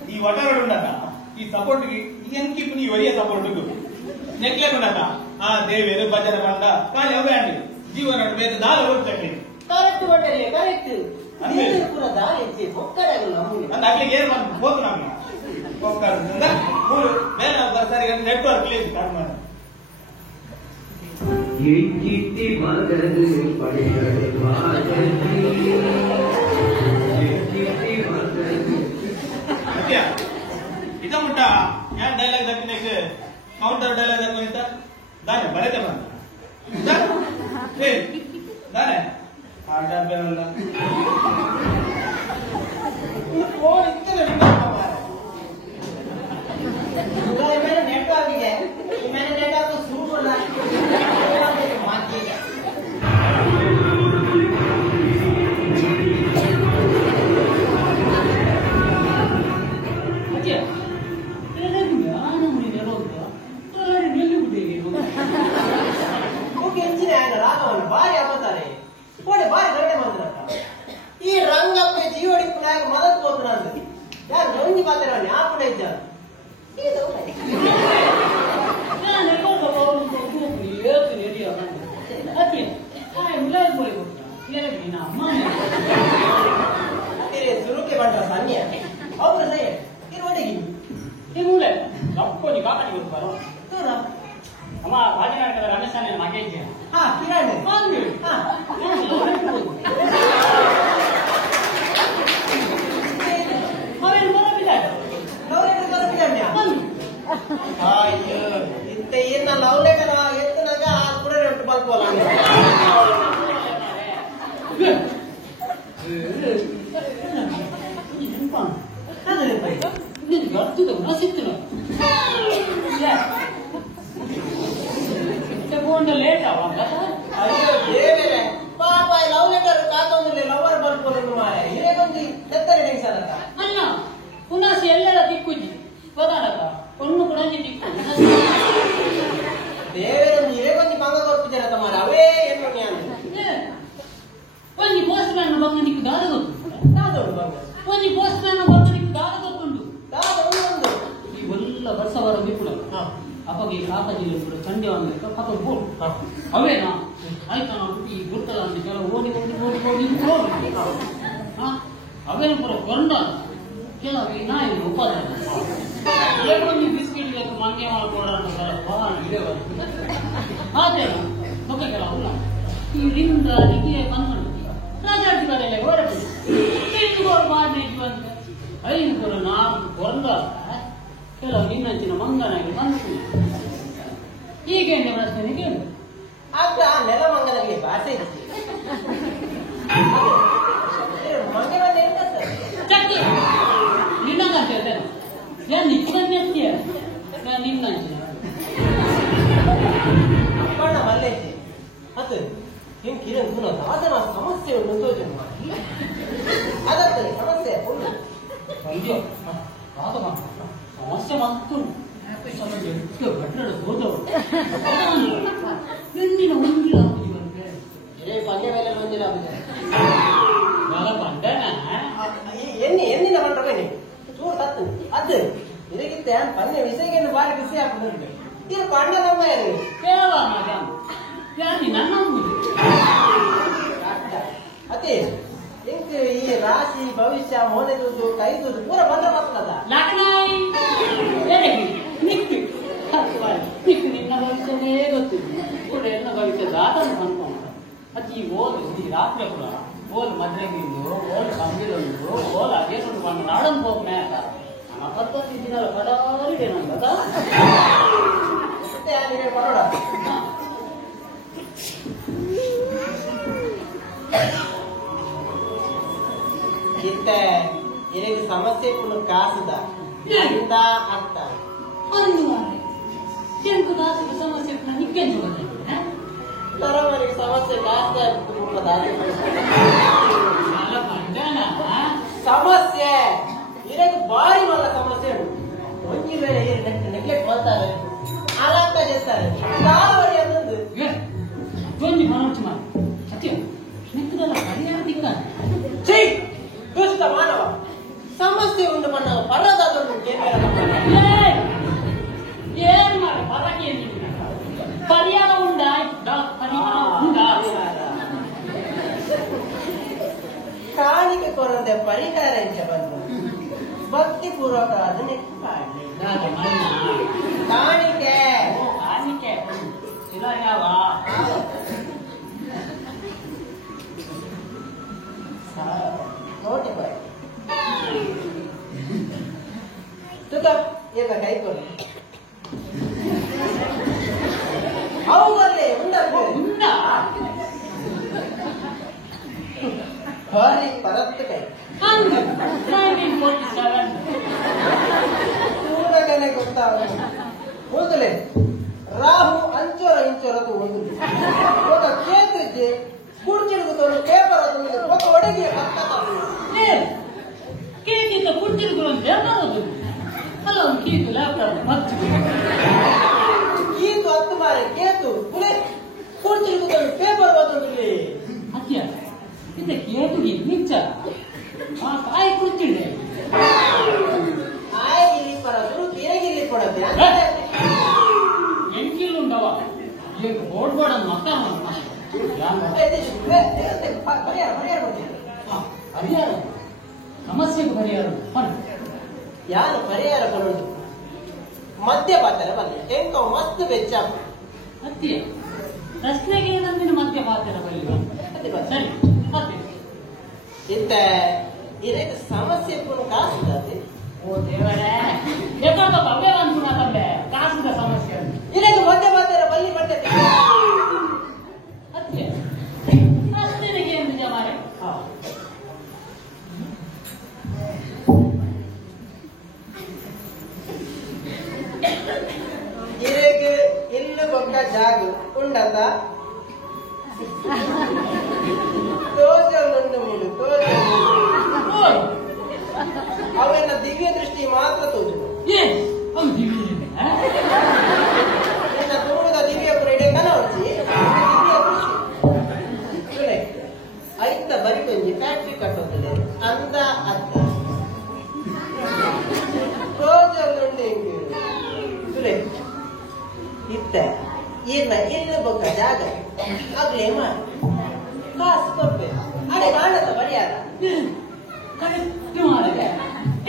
ఈ వటారాడు ఉండక ఈ సపోర్ట్ కి ఎంకిప్ నీ వరియ సపోర్ట్ నెక్లెట్ ఉండక ఆ దేవేరు భజన పండ కానీ ఎవరండి జీవన మీద దారి వచ్చండి ಕರೆಕ್ಟ್ ಹೊಟ್ಟೆ ಕರೆಕ್ಟ್ ಪೂರ ದಾರಿ ಹೆಚ್ಚಿ ಒಕ್ಕರಾಗಲ್ಲ అంటే అట్లా ఏం మనం పోతున్నాం ఒక్కరుందా మూడు వేల సరిగా నెట్వర్క్ లేదు కర్మ எங்கிட்டி மகது படைகளை மாதவி எங்கிட்டி மகது इथं म्हणता या डायलॉग दाखवण्याचे काउंटर डायलॉग दाखवण्याचा दाने बरेच दाने ಭಾರಿ ಅವತಾರೆ ಭಾರಿ ಗಂಟೆ ಮಾತ್ರ ಈ ರಂಗಪ್ಪ ಜೀವಡಿ ಪುಣ್ಯಾಗ ಮದತ್ ಹೋದ್ರು ಅಂತ ಯಾರು ರಂಗಿ ಮಾತಾಡೋಣ ಆ ಪುಣ್ಯ ಇದ್ದ ಸುರುಕೆ ಮಾಡ್ರ ಸನ್ಯ ಅವ್ರ ಸೈ ಇರೋಡಿಗೆ ಇರುಳೆ ಲಪ್ಪನಿ ಕಾಕಡಿ ಬರ್ತಾರೋ ಅಮ್ಮ ರಾಜನಾಯಕರ ರಮೇಶನೇ ಮಗ ಇದ್ದೆ ಹಾ ಕಿರಣ್ ಬಂದು ಹಾ ಅಯ್ಯೋ ಇಂತ ಏನ ಲವ್ ಲೆಟರ್ ಎತ್ತನಾಗ ಕೂಡ ರೆಂಟ್ ಬಲ್ಪೋಲ ಲೇಟ್ ಅಯ್ಯೋ ದೇವರೇ ಪಾಪ ಲವ್ ಲೆಟರ್ ಕಾಕೊಂಡ್ರೆ ಲವರ್ ಬಲ್ಪೋಲ ಮಾರ ಇರೇಗೊಂದು ಎತ್ತರ ಟೆನ್ಷನ್ ಅಲ್ಲ ಪುನಃ ಎಲ್ಲರ ದಿಕ್ಕುಜಿ ಗೊತ್ತಾಡಕ ಒಂದು ಕೂಡ ದಿಕ್ಕು ದೇವರನ್ನು ಇರೇಗೊಂದು ಭಂಗ ಕೊಡ್ತಿದ್ದಾರೆ ತಮ್ಮ ಅವೇ ಏನು ಒಂದು ಪೋಸ್ಟ್ ಮ್ಯಾನ್ ಬಂಗ ನಿಕ್ಕು ದಾರ ಗೊತ್ತು ಒಂದು ಪೋಸ್ಟ್ ಮ್ಯಾನ್ ಬಂಗ ನಿಕ್ಕು ದಾರ ಗೊತ್ತುಂಟು ಈ ಎಲ್ಲ ವರ್ಷ ಬರೋ ಬಿಪ್ಪುಳ ಅಪ್ಪಗೆ ಕಾಕಜಿಲ್ಲ ಕೂಡ ಚಂಡೆ ಆಗಲಿಕ್ಕ ಪಕ್ಕ ಬೋಲ್ ಅವೇನಾ ಆಯ್ತಾ ನಾವು ಈ ಗುರ್ತಲ್ಲ ಅಂತ ಕೆಲವು ಓಡಿ ಅವೇನು ಪುರ ಕೊಂಡ ಕೆಲವು ನಾಯಿ ಉಪಾದಾಯ ಬಿಸ್ಕಿಟ್ ಮಂಗೆ ಮಾಡ್ಕೊಡ ಬಹಳ ಇದೆ ಆದ್ರೆ ಮಕ್ಕ ಕೆಲವು ಈ ರಿಂದ ನಿಗೆ ಬಂದ್ಕೊಂಡು ರಾಜಾಟಿಗಳೆಲ್ಲ ಹೊರಟು ಮಾಡಿದ್ವು ಅಂತ ಐದು ಪುರ ನಾಲ್ಕು ಕೊಂಡ ಕೆಲವು ನಿನ್ನಂಚಿನ ಮಂಗನಾಗಿ ಬಂದು ಈಗ ಎಣ್ಣೆ ಪ್ರಶ್ನೆ ಕೇಳು ಆಗ ನೆಲಮಂಗನಿಗೆ ಭಾಷೆ ಮಂಗನಲ್ಲಿ ಎಂತ ಚಕ್ಕಿ ನಿನ್ನಂಗಂತ ಹೇಳ್ತೇನೆ ಏನ್ ನಿಕ್ಕಂತೀಯ ನಾನು ನಿನ್ನಂಚಿನ ಅಪ್ಪಣ್ಣ ಮಲ್ಲೇಜಿ ಅದು ಹಿಂಗೆ ಕಿರಣ್ ಸಮಸ್ಯೆ ಉಂಟು ಅಯ್ಯೋ ರಾಧಮ್ಮ ಸಮಸ್ಯೆ ಮತ್ತು ಭಟ್ರರ ಹೋದವರು ಹೆಣ್ಣಿನ ಒಂದಿಲ್ಲ ಪಂದ್ಯ ಮೇಲೆ ಒಂದಿಲ್ಲ ಬಂಡನ ಎಣ್ಣಿನ ಬಂದ್ರೆ ಚೂರು ತತ್ತು ಅದು ಇದಕ್ಕಿಂತ ಪಂದ್ಯ ವಿಷಯಕ್ಕೆ ಬಾರಿ ಬಿಸಿ ಹಾಕಿದ್ರೆ ಇದು ಪಂಡನಮ್ಮ ಇದು ಕೇಳ ಮಗ ಯಾನಿ ನನ್ನ ಅದೇ ಎಂತ ಈ ರಾಶಿ ಭವಿಷ್ಯ ಮೋನೆದುದು ಕೈದುದು ಪೂರ ಬಂದ ಬರ್ತದ ಲಕ್ನಾಯಿ ನಿಕ್ಕು ನಿಕ್ಕು ನಿನ್ನ ಭವಿಷ್ಯನೇ ಗೊತ್ತಿಲ್ಲ ಕೂಡ ಎಲ್ಲ ಭವಿಷ್ಯ ದಾತನ್ನು ಅನ್ಕೊಂಡ ಮತ್ತೆ ಈ ಓಲು ಈ ರಾತ್ರಿ ಕೂಡ ಓಲು ಮದ್ರೆಗಿಂದು ಓಲು ಕಂಬಿಲೊಂದು ಓಲು ಅದೇ ಒಂದು ಬಂದು ನಾಡನ್ ಹೋಗ ಮೇಕ ನಮ್ಮ ಪದ್ಧತಿ ದಿನ ಪಡಾರಿದೆ ನಂಬದ ನಿಮಗೆ ಬರೋಣ ಇತ್ತ ಇದಕ್ಕೆ ಸಮಸ್ಯೆ ಕೂಡ ಕಾಸುದ ಇಂದ ಅಂತ ಎಂಟು ದಾಸಿಗೆ ಸಮಸ್ಯೆ ನಿಕ್ಕೆಂದು ತರವರಿಗೆ ಸಮಸ್ಯೆ ಕಾಸ್ತ ಸಮಸ್ಯೆ ಇದಕ್ಕೆ ಬಾರಿ ಒಳ್ಳ ಸಮಸ್ಯೆ ಉಂಟು ಒಂಜಿ ಬೇರೆ ನೆಗ್ಲೆಕ್ಟ್ ಮಾಡ್ತಾರೆ ಆರಾಟ చేస్తారు ದಾರವರಿ ಅನ್ನೋದು ಜೊಂಜಿ ಮನೋಚ್ ಮಾಡಿ ಸತ್ಯ ನಿಕ್ಕದಲ್ಲ ಪರಿಹಾರ ದಿಕ್ಕ ದುಷ್ಟ ಮಾನವ ಸಮಸ್ಯೆ ಉಂಟು ಬಣ್ಣ ಪರದಾದೊಂದು ಏನ್ ಮಾಡಿ ಪರಕ್ಕೆ ಪರಿಹಾರ ಉಂಟಾ ಪರಿಹಾರ ಉಂಟಾ ಕಾಣಿಕೆ ಕೊರದೆ ಪರಿಹಾರ ಇಂಚ ಬಂದು ಭಕ್ತಿ ಪೂರ್ವಕ ಅದನ್ನೇ ಕಾಣಿಕೆ ಕಾಣಿಕೆ ಇಲ್ಲ ಯಾವ ನೋಡಿ ಬಾಯ್ ತುಕ ಈಗ ಕೈ ಕೊಡಿ ಅವುಗಳೇ ಉಂಡ ಭಾರಿ ಪರತ್ತು ಕೈ ಪೂರ್ಣಗನೆ ಗೊತ್ತಾಗ ಮೊದಲೇ ರಾಹು ಅಂಚೊರ ಇಂಚೊರದು ಒಂದು ఒక చేతికి ಕುರ್ಚಿಡುವುದು ಪೇಪರ್ ಅದು ఒక ಒಡಗಿಯ ಕೇಕಿಂದ ಕುರ್ಚಿಡುವುದು ಅಂತ ಹೇಳೋದು ಅಲ್ಲ ಒಂದು ಕೀತು ಲ್ಯಾಪ್ಟಾಪ್ ಮತ್ತು ಕೀತು ಹತ್ತು ಮಾರೆ ಕೇತು ಪುಲೆ ಕುರ್ಚಿಡುವುದು ಪೇಪರ್ ಓದೋದಿಲ್ಲ ಅತ್ಯ ಇಂದ ಕೇತುಗೆ ನಿಚ್ಚ ಆ ಕಾಯಿ ಕುರ್ಚಿಡೆ ಆಯಗಿರಿ ಪರ ಸುರು ತಿರಗಿರಿ ಕೊಡದೆ ಎಂಕಿಲ್ಲುಂಡವ ಈಗ ಓಡ್ಬೋಡ ಮಕ್ಕ ಪರಿಹಾರ ಸಮಸ್ಯೆಗೆ ಪರಿಹಾರ ಯಾರು ಪರಿಹಾರ ಕೊಡೋದು ಮದ್ಯಪಾತ್ರ ಬಲ್ಲಿ ಎಂಕ ಮಸ್ತ್ ಬೆಚ್ಚ ಅತ್ತಿ ಪ್ರಶ್ನೆಗೆ ನಂದಿನ ಮದ್ಯಪಾತ್ರ ಬಲ್ಲಿ ಸರಿ ಮತ್ತೆ ಇಂತ ಇದಕ್ಕೆ ಸಮಸ್ಯೆ ಕೂಡ ಕಾಸುತ್ತದೆ ಓ ದೇವರೇ ಬೇಕಾದ ಭವ್ಯ ಅನ್ಸುತ್ತೆ ಕಾಸಿದ ಸಮಸ್ಯೆ ಇದಕ್ಕೆ ಮದ್ಯಪಾತ್ರ ಬಲ್ಲಿ ಬಟ್ಟೆ ಅತ್ತಿ ಪ್ರಶ್ನೆಗೆ ಏನು ನಿಜ ಮಾರೆ ಇದಕ್ಕೆ ಇಲ್ಲು ಬೊಕ್ಕ ಜಾಗ ಉಂಡತ ತೋಜಲುಂಡು ಮುಳು ಅವನ ದಿವ್ಯ ದೃಷ್ಟಿ ಮಾತ್ರ ತೋಜು ನಿನ್ನ ದೂರದ ದಿವ್ಯ ಪುರಡೆ ಕನವರ್ಸಿ ದಿವ್ಯ ದೃಷ್ಟಿ ಐತ ಬರಿ ಕೊಂಜಿ ಫ್ಯಾಕ್ಟ್ರಿ ಕಟ್ಟುತ್ತದೆ ಅಂದ ಅತ್ತ ತೋಜಲುಂಡು ಇತ್ತ ಇಲ್ಲ ಇಲ್ಲು ಬೊಕ್ಕ ಜಾಗ ಆಗ್ಲೇ ಮಾಡಿ ಕಾಸು ಕೊಡ್ಬೇಕು ಅದೇ ಕಾಣದ ಪರಿಹಾರ ಕರೆಕ್ಟ್ ಮಾಡಿದೆ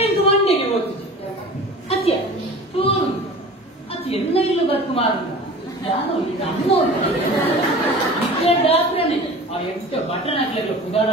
ಎಂಟು ಮಂಡಿಗೆ ಹೋಗ್ತಿದ್ದೆ ಅತ್ಯ ಚೂರು ಅತಿ ಎಲ್ಲ ಇಲ್ಲು ಬದುಕು ಮಾಡಿದ ನಾನು ನಮ್ಮ ಡಾಕ್ಟ್ರನೇ ಆ ಎಷ್ಟು ಬಟನ್ ಹಾಕಲಿಲ್ಲ ಕುದಾರ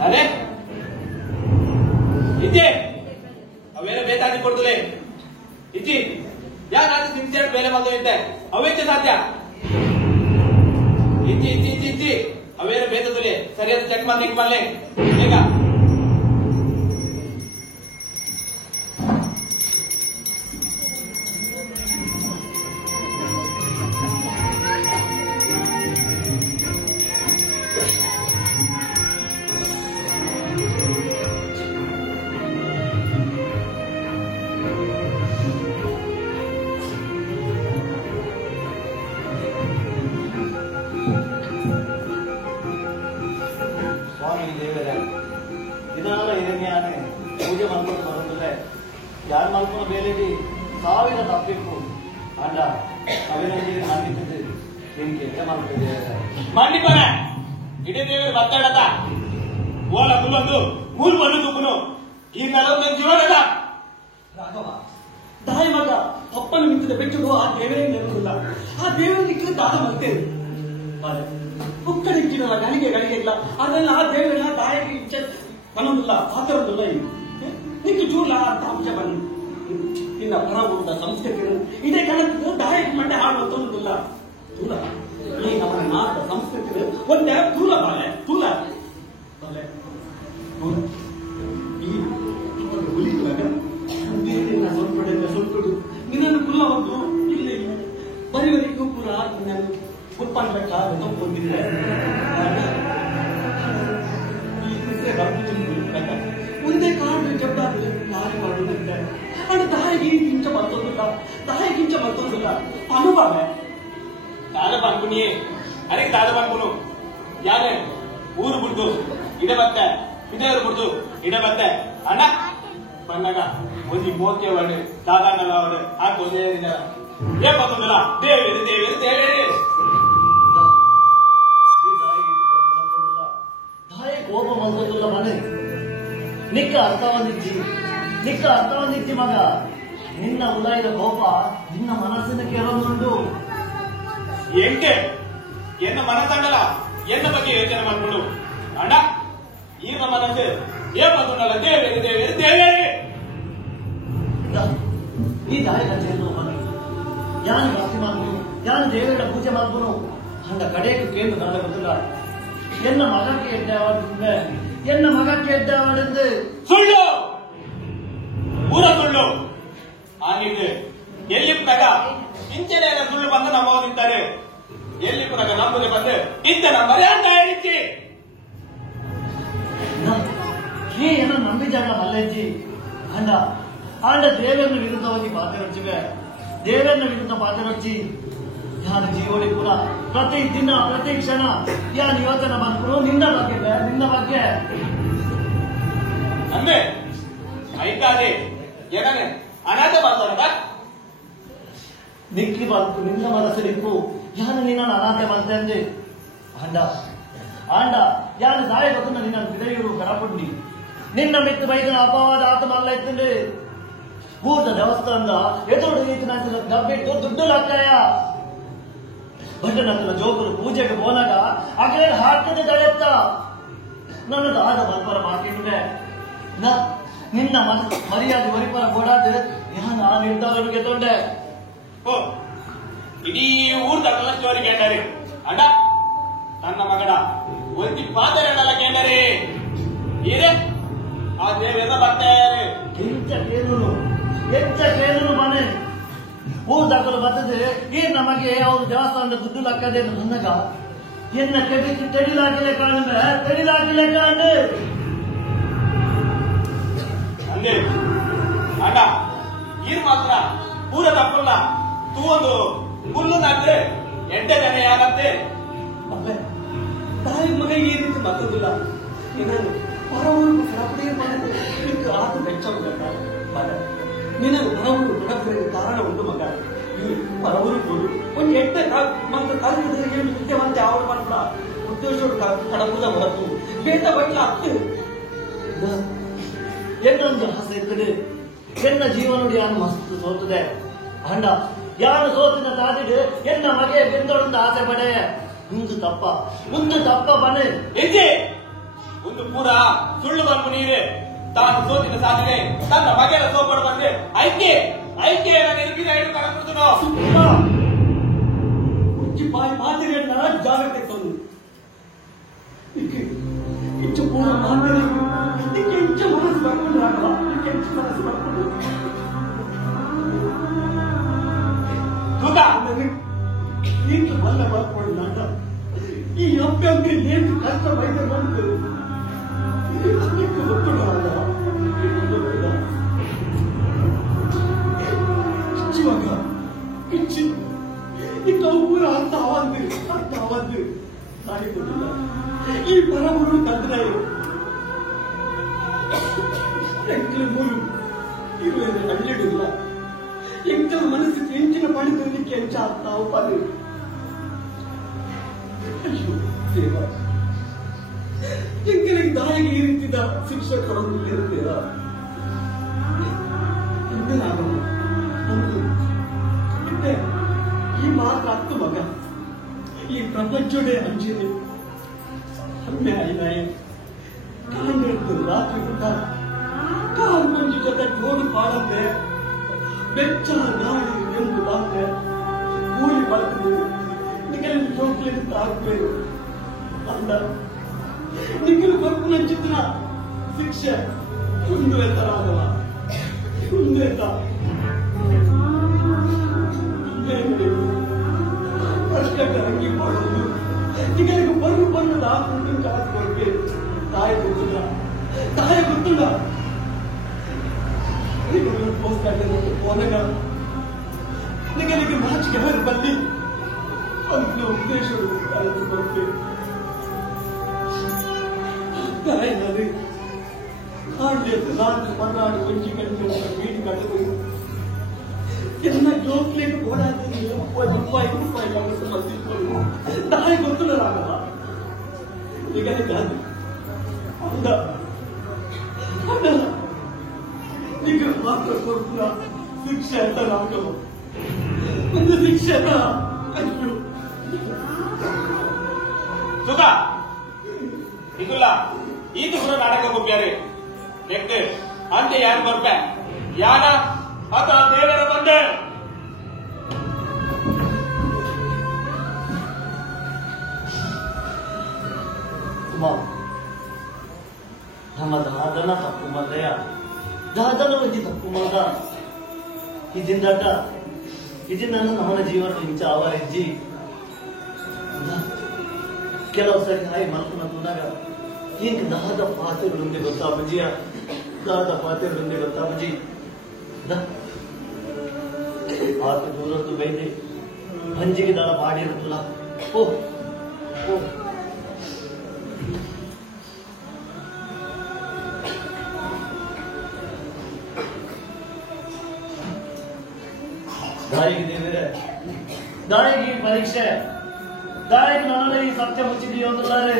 ಅದೇ ಇಜ್ಜಿ ಯಾರಾದ್ರೂ ಸಿನ್ಸಿಯರ್ ಬೇಲೆ ಮಲ್ತೋಗಿದ್ದೆ ಅವೇಕೆ ಸಾಧ್ಯ ಇಜ್ಜಿ ಇಜ್ಜಿ ಇಜ್ಜಿ ಇಜ್ಜಿ ಅವೇನು ಬೇತದಲ್ಲಿ ಸರಿಯಾದ ಚೆಕ್ ಮಾಡ್ಲಿ ಈಗ ಪೂಜೆ ಮಾಡ್ಕೊಂಡು ಬರೋದ್ರೆ ಯಾರು ಮಾಡ್ಕೊಂಡು ಬೇಲೆಗೆ ಸಾವಿರ ತಪ್ಪಿತ್ತು ಅಲ್ಲ ಅವೇನಿಗೆ ನಂಬಿದ್ದು ಏನ್ ಕೆಲಸ ಮಾಡ್ತಿದ್ದೇವೆ ಮಂಡಿಪಾರ ಇಡೀ ದೇವರು ಬತ್ತಾಡದ ಓಲ ತುಲಂದು ಮೂರು ಬಣ್ಣು ತುಪ್ಪನು ಈ ನಲವತ್ತು ಜೀವನದ ರಾಘವ ತಾಯಿ ಮಗ ಅಪ್ಪನ ಮಿತ್ತದ ಬೆಚ್ಚುಡು ಆ ದೇವರೇ ನೆನಪಿಲ್ಲ ಆ ದೇವರಿಗೆ ದಾಹ ಮಾಡ್ತೇವೆ ಉಕ್ಕಡಿಕ್ಕಿರಲ್ಲ ಗಳಿಗೆ ಇಲ್ಲ ಅದೆಲ್ಲ ಆ ದೇವರೆಲ್ಲ ತಾಯಿಗೆ ಇಚ್ಛೆ ಅನ್ನೋದಿಲ್ಲ ಆ ಥರದ್ದಲ್ಲ ನಿಂತು ಚೂರ್ಲ ಅಂತ ಅಂಶ ಬಂದು ನಿನ್ನ ಪರ ಊಟ ಸಂಸ್ಕೃತಿ ಇದೇ ಕಾರಣಕ್ಕೆ ದಾಯಕ ಮಂಡೆ ಹಾಡುವಂತಲ್ಲ ತೂಲ ಈ ನಮ್ಮ ನಾಟ ಸಂಸ್ಕೃತಿ ಒಂದೇ ತೂಲ ಬಾಲೆ ತೂಲ ಬಾಲೆ ಈ ಉಳಿದುವಾಗ ಬೇರೆ ಸ್ವಲ್ಪ ನಿನ್ನನ್ನು ಕುಲ್ಲ ಒಂದು ಇಲ್ಲಿ ಬರಿವರಿಗೂ ಪುರ ನಿನ್ನನ್ನು ಉತ್ಪನ್ನಕ್ಕಾಗ ಹೊಂದಿದೆ ಒಂದೇ ಕಾರಣ ಜಬ್ದಾದ್ರೆ ದಾರಿ ಮಾಡುತ್ತಿದ್ದೆ ಅದು ದಾಯಿಗಿಂಚ ಮತ್ತೊಂದಿಲ್ಲ ಅನುಭವ ದಾದ ಬಂದ್ಬಿಡಿ ಅದಕ್ಕೆ ದಾದ ಬಂದ್ಬಿಡು ಯಾರೇ ಊರು ಬಿಡ್ದು ಇಡ ಬತ್ತೆ ಇದೇವ್ರು ಬಿಡ್ದು ಇಡ ಬತ್ತೆ ಅಣ್ಣ ಬಂದಾಗ ಒಂದು ಮೋಕೆ ಒಳ್ಳೆ ದಾದಾನಲ್ಲ ಅವರು ಹಾಕೊಂದೇ ಏನ್ ಬಂದಿಲ್ಲ ದೇವೇರಿ ದೇವೇರಿ ದೇವೇರಿ ದಾಯಿ ಕೋಪ ಮಂದಿಲ್ಲ ಮನೆ ನಿಕ್ಕ ಅರ್ಥವಂದಿಜ್ಜಿ ಮಗ ನಿನ್ನ ಉದಾಯಿದ ಕೋಪ ನಿನ್ನ ಮನಸ್ಸಿನ ಕೆಲವೊಂದುಂಟು ಎಂಕೆ ಎನ್ನ ಮನಸ್ಸಂಡಲ್ಲ ಎನ್ನ ಬಗ್ಗೆ ಯೋಚನೆ ಮಾಡ್ಕೊಂಡು ಅಣ್ಣ ಈಗ ಮನಸ್ಸು ಏನ್ ಬಂದಿಲ್ಲ ದೇವೇರಿ ದೇವೇರಿ ದೇವೇರಿ ಈ ದಾಯಿ ಕಚೇರಿ ಮನೆ ಯಾನು ಭಕ್ತಿ ಮಾಡ್ನು ಯಾನು ದೇವರ ಪೂಜೆ ಮಾಡ್bunu ಅಂದ ಕಡೆಗೆ ಕೇಂದ್ರ ನನಗೆ ಗೊತ್ತಿಲ್ಲ ಎನ್ನ ಮಗಕ್ಕೆ ಎದ್ದವಳೆಂದು ಸುಳ್ಳು ಊರ ಸುಳ್ಳು ಆಗಿದ್ದು ಎಲ್ಲಿ ಪುನಗ ಇಂಚನೆ ಸುಳ್ಳು ಬಂದು ನಮ್ಮವರಿದ್ದಾರೆ ಎಲ್ಲಿ ಪುನಗ ನಂಬುದೇ ಬಂದು ಇಂತ ನಂಬರೇ ಅಂತ ಹೇಳಿದ್ದಿ ಏನೋ ನಂಬಿದಾಗ ಮಲ್ಲಜ್ಜಿ ಆಂಡ ದೇವರನ್ನು ವಿರುದ್ಧವಾಗಿ ಪಾತ್ರರೊಚ್ಚಿವೆ ದೇವರನ್ನು ವಿರುದ್ಧ ಪಾತ್ರರೊಚ್ಚಿ ಯಾರು ಜೀವಳಿ ಕೂಡ ಪ್ರತಿ ದಿನ ಪ್ರತಿ ಕ್ಷಣ ಯಾರು ಯೋಚನ ಬಂದ್ರು ನಿನ್ನ ಬಗ್ಗೆ ಅಂದ್ರೆ ಐತಾದೆ ಏನೇ ಅನಾಥ ಮಾತಾಡದ ನಿಕ್ಕಿ ಬಂತು ನಿನ್ನ ಮನಸ್ಸಲ್ಲಿಪ್ಪು ಯಾರು ನಿನ್ನನ್ನು ಅನಾಥ ಬಂತಂದೆ ಆಂಡ ಯಾರು ದಾಯ ಗೊತ್ತ ನಿನ್ನ ಬಿದರಿಯರು ಕರಪುಂಡಿ ನಿನ್ನ ಮಿತ್ತು ಬೈದನ ಅಪವಾದ ಆತಮಲ್ಲ ಇತ್ತಂದ್ರೆ ಭೂತ ದೇವಸ್ಥಾನದ ಎದುರು ರೀತಿನ ಗಬ್ಬಿಟ್ಟು ದುಡ್ಡು ಲಾಗ್ತಾಯ ಭಟ್ಟನಂತರ ಜೋಗರು ಪೂಜೆಗೆ ಹೋದಾಗ ಅಗಲ ಹಾಕಿದ ದಳೆತ್ತ ನನ್ನ ದಾದ ಮಲ್ಪರ ಮಾತಿದ್ರೆ ನಿನ್ನ ಮರ್ಯಾದೆ ವರಿಪರ ಗೋಡಾದ ಯಾನ ಆ ನಿರ್ಧಾರ ಗೆದ್ಕೊಂಡೆ ಓ ಇಡೀ ಊರ್ ತನ್ನ ಸ್ಟೋರಿ ಕೇಳ್ತಾರೆ ಅಣ್ಣ ನನ್ನ ಮಗನ ಒಂದು ಪಾತ್ರೆಲ್ಲ ಕೇಳ್ತಾರೆ ಏನೇ ಆ ದೇವೆಲ್ಲ ಬರ್ತಾರೆ ಎಂಚ ಕೇಳಲು ಮನೆ ಊರ್ ದಾಖಲು ಬರ್ತದೆ ಈ ನಮಗೆ ಅವ್ರ ದೇವಸ್ಥಾನದ ದುಡ್ಡು ಲಕ್ಕದೆ ನನಗ ಎನ್ನ ತೆಡಿಲಾಗಿಲೆ ಕಾಣೆ ಅಂದೆ ಅಣ್ಣ ಈರ್ ಮಾತ್ರ ಪೂರ ತಪ್ಪಲ್ಲ ತೂ ಒಂದು ಹುಲ್ಲು ನಾದ್ರೆ ಎಂಟೆ ಜನ ಯಾಗತ್ತೆ ಅಬ್ಬೆ ತಾಯಿ ಮಗ ಈ ರೀತಿ ಮಾತುದಿಲ್ಲ ಇದನ್ನು ಹೊರವರು ಕಡಪಡಿಗೆ ಮಾಡಿದ್ರೆ ಆತು ಬೆಚ್ಚ ನಿನ್ನ ಹೊರವರು ಕಡಪಡಿಗೆ ಕಾರಣ ಉಂಟು ಮಗ ಈ ಹೊರವರು ಕೊಡು ಒಂದು ಎಟ್ಟೆ ಮತ್ತು ಕಲಿಸಿದ್ರೆ ವಿದ್ಯವಂತೆ ಅವರು ಮಾತ್ರ ಉದ್ದೇಶ ಕಡಪದ ಹೊರತು ಬೇಟ ಬಟ್ಲ ಹತ್ತು ಎನ್ನೊಂದು ಆಸೆ ಇರ್ತದೆ ಎನ್ನ ಜೀವನೋಡಿ ಯಾನು ಮಸ್ತ್ ಸೋತದೆ ಅಂಡ ಯಾರು ಸೋತಿನ ತಾದಿಡು ಎನ್ನ ಮಗೆ ಬೆಂದೊಳೊಂದು ಆಸೆ ಪಡೆ ಮುಂದು ತಪ್ಪ ಬನೆ ಎಂಜೆ ಒಂದು ಪೂರ ಸುಳ್ಳು ಬಂದು ನೀವೇ ತಾನು ಸೋತಿನ ಸಾಧನೆ ತನ್ನ ಮಗೆಯ ಸೋಪಡ ಬಂದೆ ಐಕೆ ಐಕ್ಯ ನಿರ್ಮಿತ ಹಿಡಿದು ಕಳಪಡ್ತು ಬಾಯಿ ಮಾತಿನ ಜಾಗ್ರತೆ ತಂದು ಇಂಚು ಪೂರ್ಣ ಮಾತಿನ ಇಂಚು ಮನಸ್ಸು ಬರ್ಕೊಂಡು ರಾಘವ ಇಂಚು ಮನಸ್ಸು ಬರ್ಕೊಂಡು ನೀನು ಮಲ್ಲ ಬರ್ಕೊಂಡು ನಾಟ ಈ ಅಪ್ಪಂಗೆ ಏನು ಕಷ್ಟ ಬೈದ ಬಂತು ಗೊತ್ತು ರಾಘವ ಇವಾಗ ಇಚ್ಚಿ ಇಂಥ ಊರ ಅರ್ಥ ಆವದ್ದು ಸಾರಿ ಗೊತ್ತಿಲ್ಲ ಈ ಪರಮರು ತಂದ್ರೆ ಎಂಕಲು ಮೂರು ಇರುವುದು ಹಳ್ಳಿಡಿಲ್ಲ ಎಂಕಲ ಮನಸ್ಸು ಎಂಚಿನ ಪಡಿತಲಿಕ್ಕೆ ಎಂಚ ನಾವು ಪಾಲು ಅಯ್ಯೋ ದೇವ ಎಂಕಲಿಗೆ ದಾರಿಗೆ ಇರುತ್ತಿದ್ದ ಶಿಕ್ಷಕರನ್ನು ಇರುತ್ತೀರ ಎಂದನಾಗಲು ನಮ್ಮದು ಈ ಮಾತ್ರ ಅತ್ತು ಮಗ ಈ ಪ್ರಪಂಚೋಡೆ ಅಂಜಿದೆ ಅಮ್ಮೆ ಆಯ್ನಾಯ ಕಾಂಡ್ರೆದ್ದು ರಾತ್ರಿ ಊಟ ಕಾಲು ಮಂಜು ಜೊತೆ ಜೋಡು ಪಾಡಂತೆ ಬೆಚ್ಚ ನಾಡಿ ಎಂದು ಬಾಂತೆ ಕೂಲಿ ಬರ್ತದೆ ನಿಗಲು ಜೋಕ್ಲಿಗೆ ತಾಕ್ಬೇಕು ಅಂದ ನಿಗಲು ಬರ್ಪು ನಂಚಿತ್ರ ಶಿಕ್ಷೆ ಒಂದು ಎತ್ತರಾಗಲ್ಲ ಒಂದು ಎತ್ತ ಅಂಗಿ ಮಾಡುವುದು ನಿಗಲಿಗೆ ಬಣ್ಣದ ಹಾಕೊಂಡು ಕಾಸ್ಕೊಳ್ಗೆ ತಾಯಿ ಗೊತ್ತಿಲ್ಲ ಪೋಸ್ಟ್ ಹೋದಾಗ ನಿಗಲಿಗೆ ನಾಚಿಕೆ ಹೊರ ಬಂದು ಅಂತ ಉದ್ದೇಶಗಳು ಕಳೆದು ಬರ್ತೇವೆ ತಾಯಿನಲ್ಲಿ ಕಾಂಡ್ಯದ್ದು ರಾತ್ರಿ ಮನಾಡು ಒಂಜಿ ಗಂಟೆ ಮೀಡಿ ಕಳೆದು ಎಲ್ಲ ಜೋಕ್ಲಿಗೆ ಓಡಾಡ್ತಿದ್ದಿಲ್ಲ ರೂಪಾಯಿ ಬಂದಿಟ್ಕೊಂಡು ತಾಯಿ ಗೊತ್ತಿಲ್ಲ ರಾಗವ ಈಗ ಅಂದ ಈಗ ಮಾತ್ರ ಕೊಡ್ತೀರ ಶಿಕ್ಷೆ ಅಂತ ರಾಗವ ಒಂದು ಶಿಕ್ಷೆ ಅಂತ ಅಯ್ಯೋ ಸುಖ ಇದುಲ್ಲ ಈತು ಕೂಡ ನಾಟಕ ಕೊಪ್ಪ್ಯಾರೆ ನೆಕ್ಸ್ಟ್ ಅಂತೆ ಯಾರು ಬರ್ಪೆ ಯಾನ ಅತ ದೇವರ ಬಂದೆ ನಮ್ಮ ದಾದನ ತಪ್ಪು ಮಲ್ಲಯ್ಯ ದಾದನ ಒಂಜಿ ತಪ್ಪು ಮಗ ಇದಿಂದಾಟ ಇದನ್ನ ನಮ್ಮನ ಜೀವನ ಇಂಚ ಆವರಿಜ್ಜಿ ಕೆಲವು ಸರಿ ಹಾಯಿ ಮಲ್ಪನ ತುನಾಗ ಈಗ ದಾದ ಪಾತ್ರೆಗಳೊಂದಿಗೆ ಗೊತ್ತಾ ಬಜ್ಜಿಯ ದಾದ ಪಾತ್ರೆಗಳೊಂದಿಗೆ ಗೊತ್ತಾ ಬಜ್ಜಿ ಆತ ದೂರದ್ದು ಬೈದೆ ಬಂಜಿಗೆ ದಾಳ ಮಾಡಿರುತ್ತಲ್ಲ ಓ ಓ ದಾರಿಗೆ ದೇವರೇ ದಾರಿಗೆ ಪರೀಕ್ಷೆ ದಾರಿಗೆ ನನ್ನ ಈ ಸತ್ಯ ಮುಚ್ಚಿದೆಯೋ ಅಂತಲ್ಲಾರೆ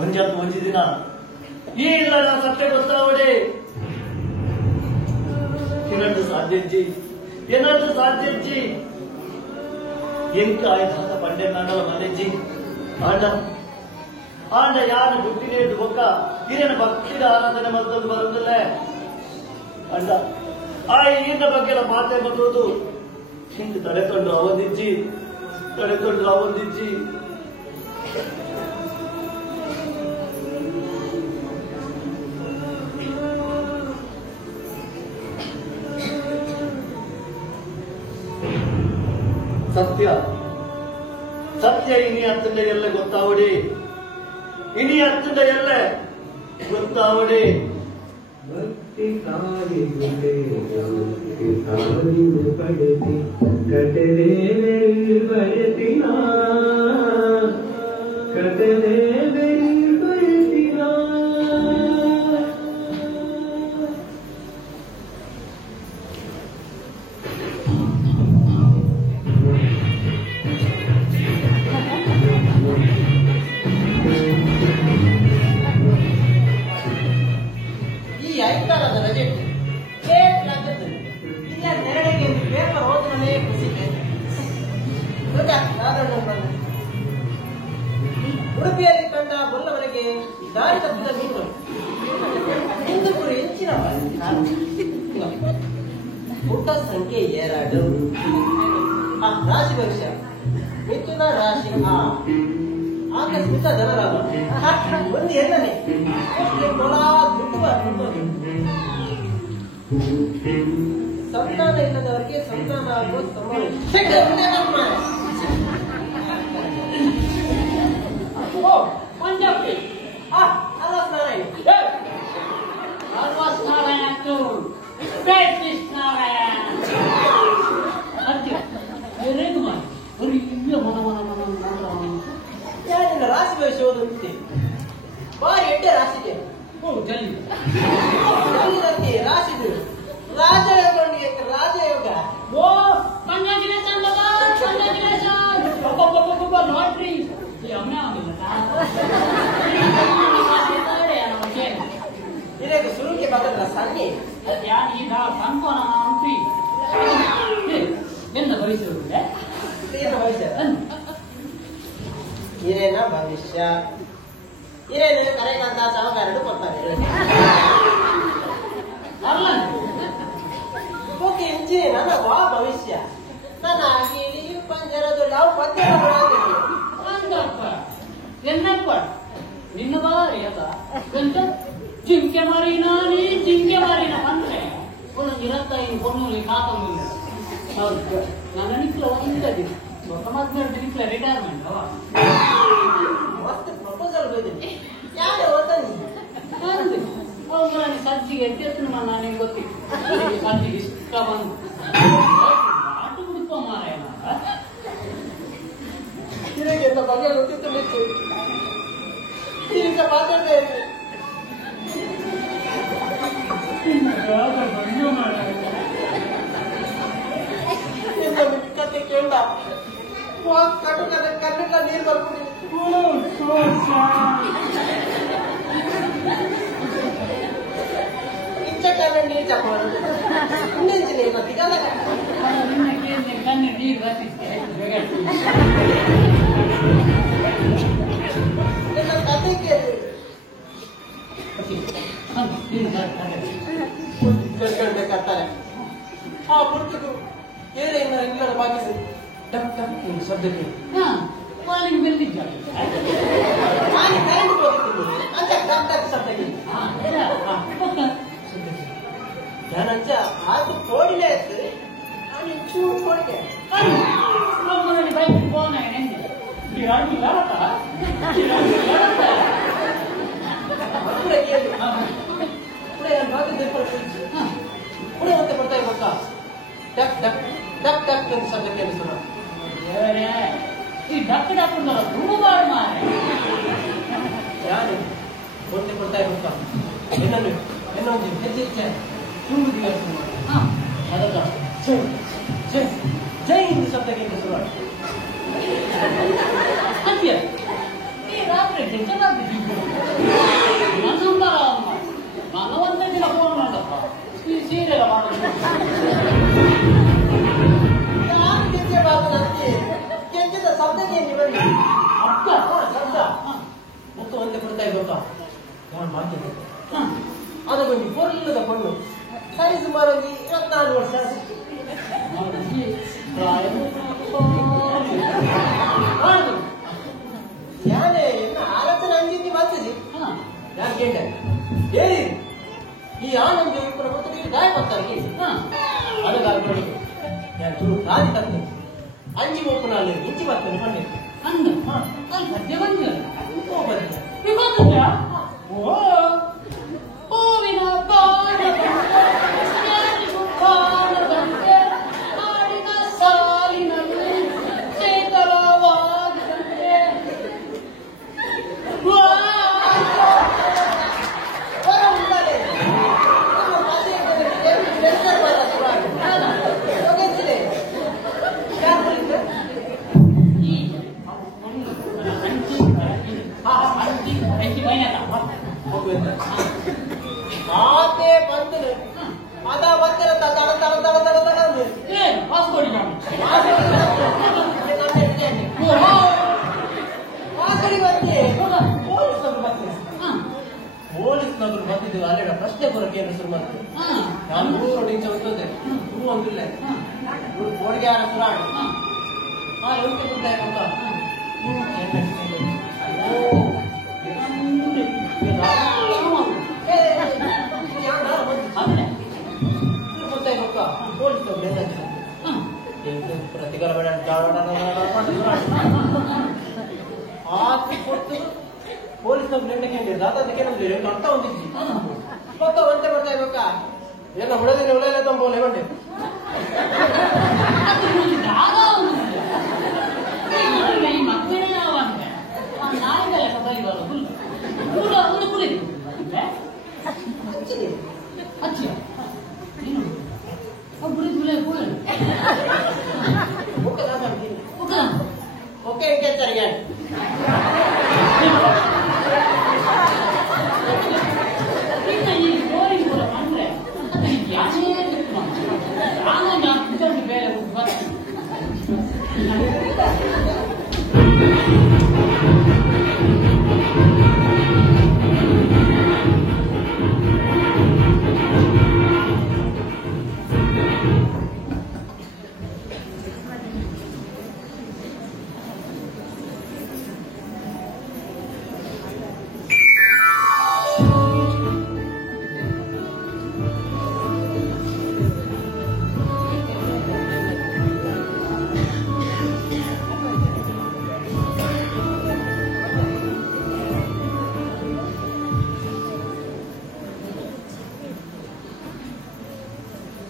ಒಂಜಿ ದಿನ ಈ ಇಲ್ಲದ ಸತ್ಯ ಗೊತ್ತಾವಡೆ ಏನಾದ್ರು ಸಾಧ್ಯಜ್ಜಿ ಎಂಕ ಆಯ್ತಾದ ಪಂಡೆ ನಾಡಲ ಮನೆಜ್ಜಿ ಆಂಡ ಯಾರು ಹುಟ್ಟಿನೇದು ಬೊಕ್ಕ ಹಿರಿಯನ ಭಕ್ತಿದ ಆರಾಧನೆ ಮತ್ತೊಂದು ಬರುವುದಿಲ್ಲ ಅಂಡ ಆ ಈನ ಬಗ್ಗೆ ಮಾತೆ ಬರುವುದು ಹಿಂದೆ ತಡೆತೊಂಡು ಅವಧಿಜ್ಜಿ ಸತ್ಯ ಇನಿ ಅತ್ತಂಡ ಎಲ್ಲ ಗೊತ್ತಾವಡಿ ಇನಿ ಅತ್ತಂಡ ಎಲ್ಲ ಗೊತ್ತಾವಡಿ ಭಕ್ತಿ ಕಾಲಿಗುಂಡೆ ಪಡೆದಿ ಕಟಲೇ ಬಯತಿನ ಕಟಲೇ ಬಯತಿನ ಈ ಐತಾರದ ರಜೆ ಇಲ್ಲ ನೆರಳಿಗೆ ಪೇಪರ್ ಓದನೇ ಖುಷಿ ಉಡುಪಿಯಲ್ಲಿ ಕಂಡ ಬಲ್ಲವರಿಗೆ ದಾರಿ ತಪ್ಪಿದ ಮೀನು ಹಿಂದೂಪುರ ಹೆಚ್ಚಿನ ಪುಟ ಸಂಖ್ಯೆ 2 ರಾಶಿ ಭವಿಷ್ಯ ಮಿಥುನ ರಾಶಿ ಆಕಸ್ಮಿಕ ಧನಲಾಭ ಒಂದು ಎಲ್ಲನೇ ಸಂತಾನ ಇಲ್ಲದವರಿಗೆ ಸಂತಾನ ಆಗುವ ಸಂಭವ. ಪಂಜಾಬಿ ರಾಶಿ ಭವಿಷ್ಯ ಓದುತ್ತೆ ಬಾರಿ ಎಡ್ಡೆ ರಾಶಿಗೆ ರಾಶಿದು ರಾಜಯೋಗ ರಾಜಯೋಗ. ಓ ಕಂಗ್ರಾಚುಲೇಷನ್ ಲಾಟ್ರಿ ಇದಕ್ಕೆ ಸುರುಕೆ ಬಗದ್ರ ಸನ್ನಿ ಈಗ ಸಂಕೋನ ಅಂತಿ ಎಂದ ಭವಿಷ್ಯ ಹಿರೇನ ಭವಿಷ್ಯ ಹಿರೇನ ಕರೆಕಂತ ಸಹಕಾರರು ಕೊಡ್ತಾರೆ. ಅಲ್ಲ ಓಕೆ ಇಂಚಿ ನನ್ನ ವಾ ಭವಿಷ್ಯ ನನ್ನ ಗಿಳಿ ಪಂಜರದು ನಾವು ಪದ್ಯ ಅಂದಪ್ಪ என்னப்ப ನಿನ್ನದಾರಿ ಅದ ಎಂತ ಜಿಂಕೆ ಮಾರಿನಾ ನೀ ಜಿಂಕೆ ಮಾರಿನ ಅಂದ್ರೆ ಒಂದು 25 பொண்ணுಲಿ ಕಾತಂಗಿಲ್ಲ ಹೌದು ನಾನು ನಿಕ್ಲ ಒಂದದಿ ಸಮಾಜ ನಿಕ್ಲ ರಿಟೈರ್ಮೆಂಟ್ ಮಸ್ತ್ ಪ್ರಪೋಸಲ್ ಬಂದಿದೆ ಯಾರು ಓದ್ತಾನೆ ಅವನು ಸಜ್ಜಿಗೆ ಎತ್ತಿನ ನನಗೆ ಗೊತ್ತಿತ್ತು ಸಜ್ಜಿಗೆ ಇಷ್ಟ ಬಂದು ಆಟು ಬಿಡ್ಕೊ ಮಾರಾಯ ಹಿರೇಗೆಲ್ಲ ಬಗ್ಗೆ ಗೊತ್ತಿತ್ತು ನಿಂತು ಈಗ ಮಾತಾಡ್ತಾ ಇರ್ತೀನಿ ಕತೆ ಕೇಳ ಕಣ್ಣಿಲ್ಲ ನೀರು ಬರ್ಬಿಡಿ ಇಂಚಕ್ಕಾಗ ನೀರು ಚಪ್ಪಾಡು ಇನ್ನೆಂಚಿನ ಮತ್ತಿಗಲ್ಲ ಕಣ್ಣು ನೀರು ಬರ್ತಿದ್ದೆ ಕತೆ ಕೇಳಿ ಕಟ್ತಾರೆ ಆ ಪುಸ್ತಕ ಏನೇನ ಎಲ್ಲರ ಬಾಕಿ ಡಕ್ ಡಕ್ ಒಂದು ಶಬ್ದಕ್ಕೆ ಕಾಲಿಂಗ್ ಬೆಲ್ಲಿದ್ದಾರೆ ನಾನು ಕರೆಂಟ್ ಹೋಗ್ತೀನಿ ಅಂತ ಡಕ್ ಡಕ್ ಶಬ್ದಕ್ಕೆ ನಾನಂಚ ಆಯ್ತು ಕೋಡಿಲೇ ಇತ್ತು ನಾನು ಇಂಚು ಕೋಡಿಗೆ ನಮ್ಮಲ್ಲಿ ಬೈಕ್ ಫೋನ್ ಪುಡೆ ಮತ್ತೆ ಬರ್ತಾ ಇರ್ಬೇಕಾ ಡಕ್ ಡಕ್ ಡಕ್ ಡಕ್ ಅಂತ ಶಬ್ದ ಕೇಳಿಸೋಣ ಈ ಡಕ್ ಡಕ್ ತುಂಬಾರು ಮಾರೆ ಯಾರು ಮತ್ತೆ ಬರ್ತಾ ಇರ್ಬೇಕಾ ಇನ್ನೊಂದು ಹೆಜ್ಜೆ ಹೆಜ್ಜೆ ತುಂಬುದಿಲ್ಲ ಅದಕ್ಕ ಜೈ ಜೈ ಜೈ ಇಂದ ಶಬ್ದ ಕೇಳಿಸೋಣ ಅಂತ್ಯ ಈ ರಾತ್ರಿ ಚೆನ್ನಾಗಿದ್ದು ನನ್ನ ಒಂದೇ ದಿನ ಫೋನ್ ಮಾಡಪ್ಪ ಈ ಸೀರೆಲ್ಲ ಮಾಡೋದು ನಾನು ಕೆಚ್ಚಬಾರದು ನನಗೆ ಕೆಚ್ಚದ ಶಬ್ದಕ್ಕೆ ನಿಮಗೆ ಅಕ್ಕ ಶಬ್ದ ಮುತ್ತು ಒಂದೇ ಕೊಡ್ತಾ ಇರ್ಬೇಕಾ ನಾನು ಮಾಡ್ತೇನೆ ಅದಕ್ಕೊಂದು ಪೊರ್ಲದ ಪಣ್ಣು ಸರಿ ಸುಮಾರು 24 ವರ್ಷ ಯಾರೇ ಎಲ್ಲ ಆಲೋಚನೆ ಅಂದಿದ್ದು ಬರ್ತಿದೆ ಯಾರು ಕೇಳ ಹೇಳಿ ಈ ಆನಂದ ಇಬ್ಬರ ಮಕ್ಕಳಿಗೆ ಗಾಯ ಬರ್ತಾರೆ ಅದಕ್ಕಾಗಿ ಯಾರು ಚೂರು ರಾಜಿ ತರ್ತೇನೆ ಅಂಜಿ ಒಪ್ಪನಲ್ಲಿ ಇಂಚಿ ಬರ್ತೇನೆ ಬನ್ನಿ ಅಂದ ಸದ್ಯ ಬಂದಿಲ್ಲ ಬಂದಿಲ್ಲ ಓ ಹೂವಿನ ಬಾಣದಂತೆ ಹಾಡಿನ ಸಾಲಿನಲ್ಲಿ ಶೀತಲವಾದಂತೆ ಮಾತೆ ಬಂದು ಅದ ಬರ್ತಾರೆ ತಡ ತಡ ತಡ ತಡ ತಡ ಏನು ಹಾಸ್ಕೊಡಿ ನಾನು ಮಾಸಡಿ ಬಂದೆ ಪೊಲೀಸ್ನವರು ಬರ್ತಾರೆ ಪೊಲೀಸ್ನವರು ಬಂದಿದ್ದು ಅಲ್ಲಿನ ಪ್ರಶ್ನೆ ಬರೋಕೆ ಶುರು ಮಾಡ್ತಾರೆ ನಾನು 3 ಇಂಚ ಹೋಗ್ತದೆ ಅಂತಿಲ್ಲ ಕೋಡಿಗೆ ಆಡ ಸುರಾಡು ಹಾ ಯೋಗ್ಯ ಬುದ್ಧ ಅಂತ ಪ್ರತಿಕಾರ ಬೇಡ ಕೊಟ್ಟು ಪೊಲೀಸ್ ನೆಂಟಕ್ಕೆ ಅದಕ್ಕೆ ನಮ್ಗೆ ಅರ್ಥ ಹೊಂದಿದ್ವಿ ಗೊತ್ತ ಒಂಟೆ ಬರ್ತಾ ಇರ್ಬೇಕಾ ಎಲ್ಲ ಹುಳದಿನ ಹುಳೆಲ್ಲ ತಂಬೋಲೆ ಬಂಡೆ ಓಕೆ ಕೇಳ್ತಾರೆ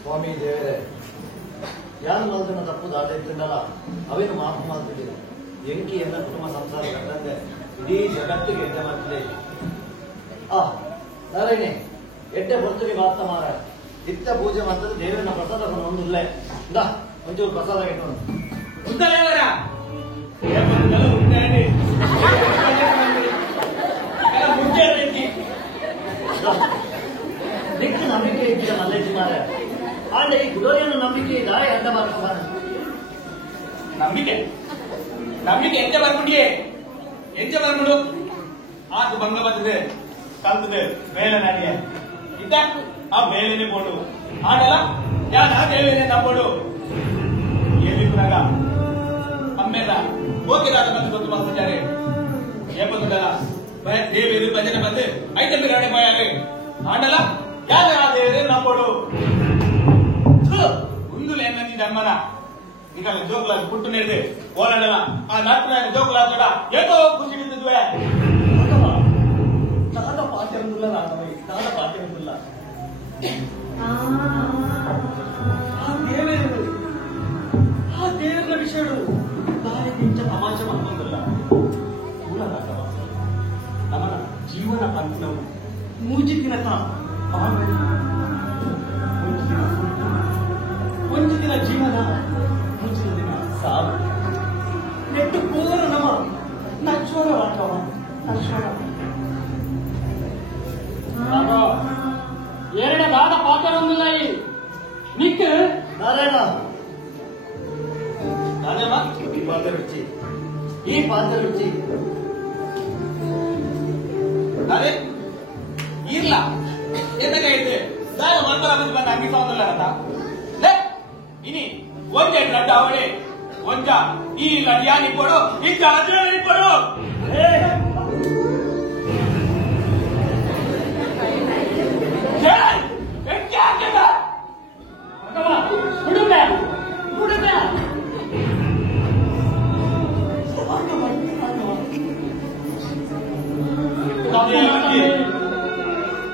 ಸ್ವಾಮಿ ದೇವರೇ ಯಾರು ಮಲ್ದನ ತಪ್ಪು ದಾಟ ಇದ್ದಲ್ಲ ಅವೇನು ಮಾತು ಮಾಡ್ತಿದ್ದಿಲ್ಲ ಎಂಕಿಯನ್ನ ಕುಟುಂಬ ಸಂಸಾರ ಕಟ್ಟಂತೆ ಇಡೀ ಜಗತ್ತಿಗೆ ಎಡ್ಡೆ ಮಾಡ್ತಿದೆ ನಾರಾಯಣಿ ಎಡ್ಡೆ ಬರ್ತುಗೆ ಮಾತ ಮಾರ ನಿತ್ಯ ಪೂಜೆ ಮಾಡ್ತದೆ ದೇವರನ್ನ ಪ್ರಸಾದ ಒಂದಿಲ್ಲ ಇಂದ ಒಂಚೂರು ಪ್ರಸಾದ ಇಟ್ಟು ನಿಕ್ಕ ನಂಬಿಕೆ ಇದ್ದಿಲ್ಲ ಮಲ್ಲೇಜಿ ಮಾರ ಆಂಡ ಈ ಗುಡೋರಿಯನ್ನು ನಂಬಿಕೆ ದಾಯ ಅಡ್ಡ ಮಾಡ್ಕೊಂಡ ನಂಬಿಕೆ ನಂಬಿಕೆ ಎಂತ ಬರ್ಬಿಟ್ಟಿಯೇ ಎಂತ ಬರ್ಬಿಡು ಆತು ಭಂಗ ಬರ್ತದೆ ಕಲ್ತದೆ ಬೇಲೆ ನನಗೆ ಇದ್ದ ಆ ಬೇಲೆನೆ ಬೋಡು ಆಡಲ್ಲ ಯಾರ ದೇವೇನೆ ನಂಬೋಡು ಏನಿದ್ರಾಗ ಅಮ್ಮೇದ ಓಕೆದಾದ ಬಂದು ಗೊತ್ತು ಮಾಡ್ತಿದ್ದಾರೆ ಏಪತ್ತಲ್ಲ ದೇವೇರು ಭಜನೆ ಬಂದು ಐತೆ ಬಿರಾಣೆ ಬಾಯಾಲೆ ಆಡಲ್ಲ ಯಾರ ಆ ದೇವರೇ ನಂಬೋಡು ಮುಂದುಲೆ ನೀ ಧರ್ಮನ ಈಗ ಜೋಕ್ಲ ಪುಟ್ಟು ನೀಡಿದೆ ಓಡಾಡಲ್ಲ ಆ ನಾಟ್ನ ಜೋಕ್ಲ ಆಡ ಏಕೋ ಖುಷಿ ಬಿದ್ದಿದ್ವೆ ನಾದ ಪಾಠ್ಯವಿಲ್ಲ ನಾದ ಪಾಠ್ಯವಿಲ್ಲ ಆ ದೇವರ ವಿಷಯಗಳು ದಾರಿ ನಿಂಚ ತಮಾಷೆ ಮಾಡ್ಕೊಂಡಲ್ಲ ಕೂಡಲಾಗವ ನಮ್ಮನ ಜೀವನ ಪಂಥನವು ಮೂಜಿತಿನ ಒಂದು ದಿನ ಜೀವನ ಮುಂಚಿನ ದಿನ ಸಾವು ನೆಟ್ಟು ಪೂರ ನಮ ನಶ್ವರ ವಾಟವ ನಶ್ವರ ಎರಡ ಬಾಡ ಪಾತ್ರರೊಂದಿಲ್ಲ ನಿಕ್ ನಾರಾಯಣ ನಾನೇಮ ಈ ಪಾತ್ರ ರುಚಿ ಅದೇ ಇರ್ಲ ಎಂತ ಇದ್ದೆ ದಾಯ ಮಂತ್ರ ಬಂದು ಅಂಗಿ ಸಾವಲ್ಲ ಅಂತ ಇನಿ ಒಂದೇ ಲಡ್ಡ ಅವಳಿ ಒಂಜ ಈ ಲಡ್ಯಾನಿ ಕೊಡು ಇಂಜ ಅದ್ರಲ್ಲಿ ಕೊಡು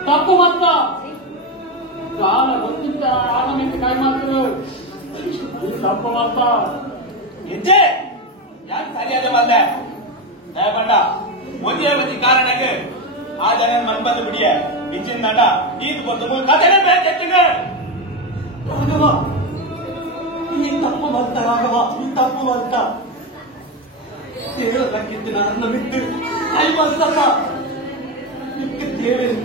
ತಪ್ಪು ಮತ್ತ ಕಾಲ ಗೊತ್ತಿದ್ದ ಆಗಮಿಟ್ಟು ಕಾಯಿ ಮಾಡ್ತಾರೆ ತಪ್ಪು ಮತ್ತ ಎಜ್ಜೆ ಯಾಕೆ ಸರಿಯಾದ ಬಂದೆ ದಯಪಂಡ ಒಂದೇ ಬದಿ ಕಾರಣಕ್ಕೆ ಆ ಜನ ಮನ್ಬಂದು ಬಿಡಿಯ ಇಚ್ಚಿನ ನಟ ಈದ್ ಬಂದು ಕಥೆನೇ ಬೇಕೆತ್ತಿಗೆ ರಾಘವ ಈ ತಪ್ಪು ಬಂತ ರಾಘವ ಈ ತಪ್ಪು ಬಂತ ಹೇಳಬೇಕಿತ್ತು ನನ್ನ ಬಿಟ್ಟು ಕೈ ಬಂತಲ್ಲ ಇದಕ್ಕೆ ದೇವರು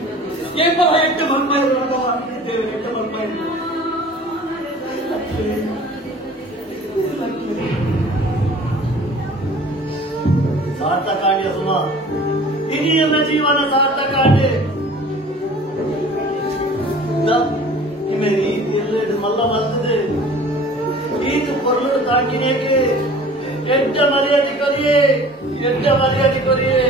ಕೇವಲ ಎಷ್ಟು ಬರ್ಮಾಯಿರು ರಾಘವ ದೇವರು ಎಷ್ಟು ಬರ್ಮಾಯಿರು ಸಾರ್ಥಕಾಂಡ್ಯ ಸುಮ ಇಡೀ ನನ್ನ ಜೀವನ ಸಾರ್ಥಕಾಂಡೆ ಇವೆ ರೀತಿ ಎಲ್ಲ ಮಲ್ಲ ಬರ್ತದೆ ಈತು ಪೊರ್ಲು ತಾಕಿನೇಕೆ ಎಡ್ಡ ಮರ್ಯಾದೆ ಕೊರಿಯೇ ಎಡ್ಡ ಮರ್ಯಾದೆ ಕೊರಿಯೇ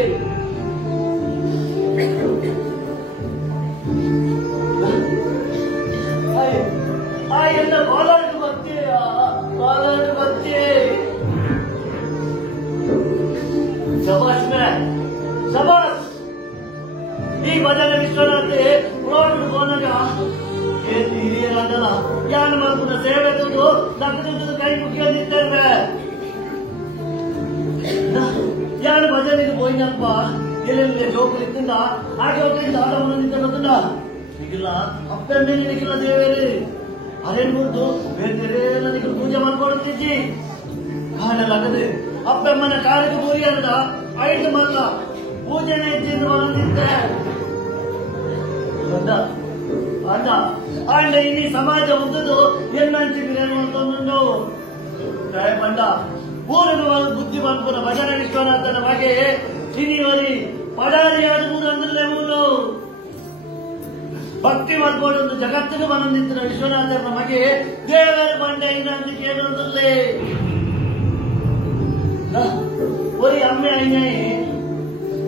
ಎಲ್ಲ ಬಾಲಾಟ ಬರ್ತೀಯ ಶಬಾಷ್ ಶಬಾಷ್ ಈ ಭಜನೆ ವಿಶ್ವನಾಥೆ ಪುರಾಣ ಹೋದಾಗ ಹಿರಿಯರಾದಲ್ಲ ಯಾನ್ ಮಾಡ್ಕೊಂಡ ಸೇವೆ ತಂದು ನಕ್ಕದ ಕೈ ಮುಗಿಯೋದಿದ್ದೇವೆ ಯಾರು ಭಜನೆಗೆ ಹೋಯ್ನಪ್ಪ ಎಲ್ಲೆಲ್ಲಿ ಜೋಕಲಿಕ್ಕಿಂದ ಹಾಗೆ ಹೋಗ್ತಿದ್ದ ಆಡವನ್ನು ನಿಂತ ನಿಗಿಲ್ಲ ಅಪ್ಪೆಂಬೆ ನಿಗಿಲ್ಲ ದೇವೇರಿ ಅರೇನ್ ಮುದ್ದು ಬೇರೆ ಎಲ್ಲ ನಿಗಲು ಪೂಜೆ ಮಾಡ್ಕೊಳ್ತಿದ್ದಿ ಕಾಣಲಾಗದೆ ಅಪ್ಪೆಮ್ಮನ ಕಾಲಿಗೆ ಬೋರಿ ಅಂದ 5 ಮಲ್ಲ ಪೂಜೆನೆ ಇದ್ದಿದ್ದು ಬಂದಿದ್ದೆ ಅಂದ ಅಂಡ ಇಡೀ ಸಮಾಜ ಉದ್ದದು ಎನ್ನಂಚಿ ಬಿರಿಯಾನಿ ಅಂತಂದು ಬಂದ ಊರಿನ ಬುದ್ಧಿ ಬಂದ್ಪುರ ಭಜನೆ ವಿಶ್ವನಾಥನ ಬಗೆ ಇನಿವರಿ ಪಡಾರಿಯಾದ ಅಂದ್ರೆ ಮೂರು ಭಕ್ತಿ ಮಾಡ್ಕೊಂಡು ಜಗತ್ತಿಗೆ ಬಂದಿದ್ದ ವಿಶ್ವನಾಥನ ಮಗೆ ದೇವರ ಬಂಡೆ ಇನ್ನೊಂದಿಗೆ ಏನಂದ್ರೆ ಒರಿ ಅಮ್ಮೆ ಅಯ್ಯ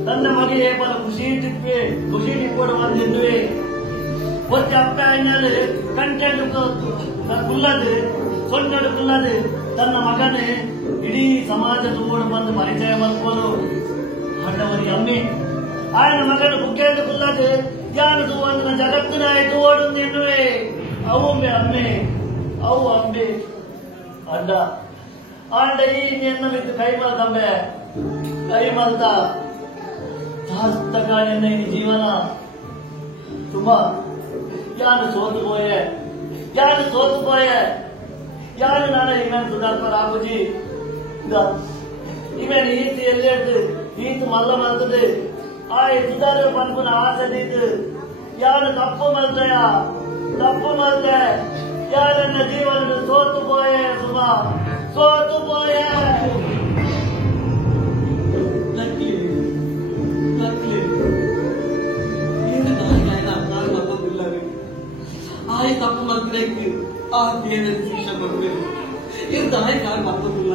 ತನ್ನ ಮಗೆ ಪಲ ಖುಷಿ ಟಿಪ್ಪೋಡು ಬಂದಿದ್ವಿ ಒತ್ತೆ ಅಪ್ಪ ಅಯ್ಯಲೆ ಕಂಟೆಂಟ್ ಕುಲ್ಲದು ಸೊಂಟಡು ಕುಲ್ಲದು ತನ್ನ ಮಗನೇ ಇಡೀ ಸಮಾಜ ತುಂಬೋಡು ಬಂದು ಪರಿಚಯ ಮಾಡ್ಕೊಂಡು ಹಣ್ಣವರಿ ಅಮ್ಮೆ ఆయన మగను బుక్కేందుకున్నది జ్ఞానదు వందన జగత్తున ఎదువడు నిన్నువే అవ్వమ్మే అమ్మే అవు అమ్మే అంಡ ಅಂಡ ಈ ನಿನ್ನ ಬಿದ್ದು ಕೈ ಮಲ್ತಂಬೆ ಕೈ ಮಲ್ತ ಸಾರ್ಥಕ ನಿನ್ನ ಈ ಜೀವನ ತುಂಬಾ ಯಾರು ಸೋತು ಪೋಯೆ ಯಾರು ನಾನು ಇಮೇನ್ ಸುಧಾರ್ಪರ ಆಗುಜಿ ಇಮೇನ್ ಈತು ಎಲ್ಲೆಡ್ದು ಈತು ಮಲ್ಲ ಮಲ್ತದೆ ಆ ಸುಧಾರ ಪನ್ಪುನ ಆಸದಿದ್ದು ಯಾರು ತಪ್ಪು ಮಲ್ತೆ ಯಾರನ್ನ ಜೀವನ ಸೋತು ಪೋಯೆ ಸುಮಾ ಸೋತು ಪೋಯೆ ಆಯ್ ತಪ್ಪು ಮಲ್ತಕ್ಕೆ ಆ ದೇವರ ಶಿಕ್ಷೆ ಕೊಡ್ಬೇಕು ಇಂತ ಆಯ್ ಕಾರ್ ಮತ್ತೊಂದಿಲ್ಲ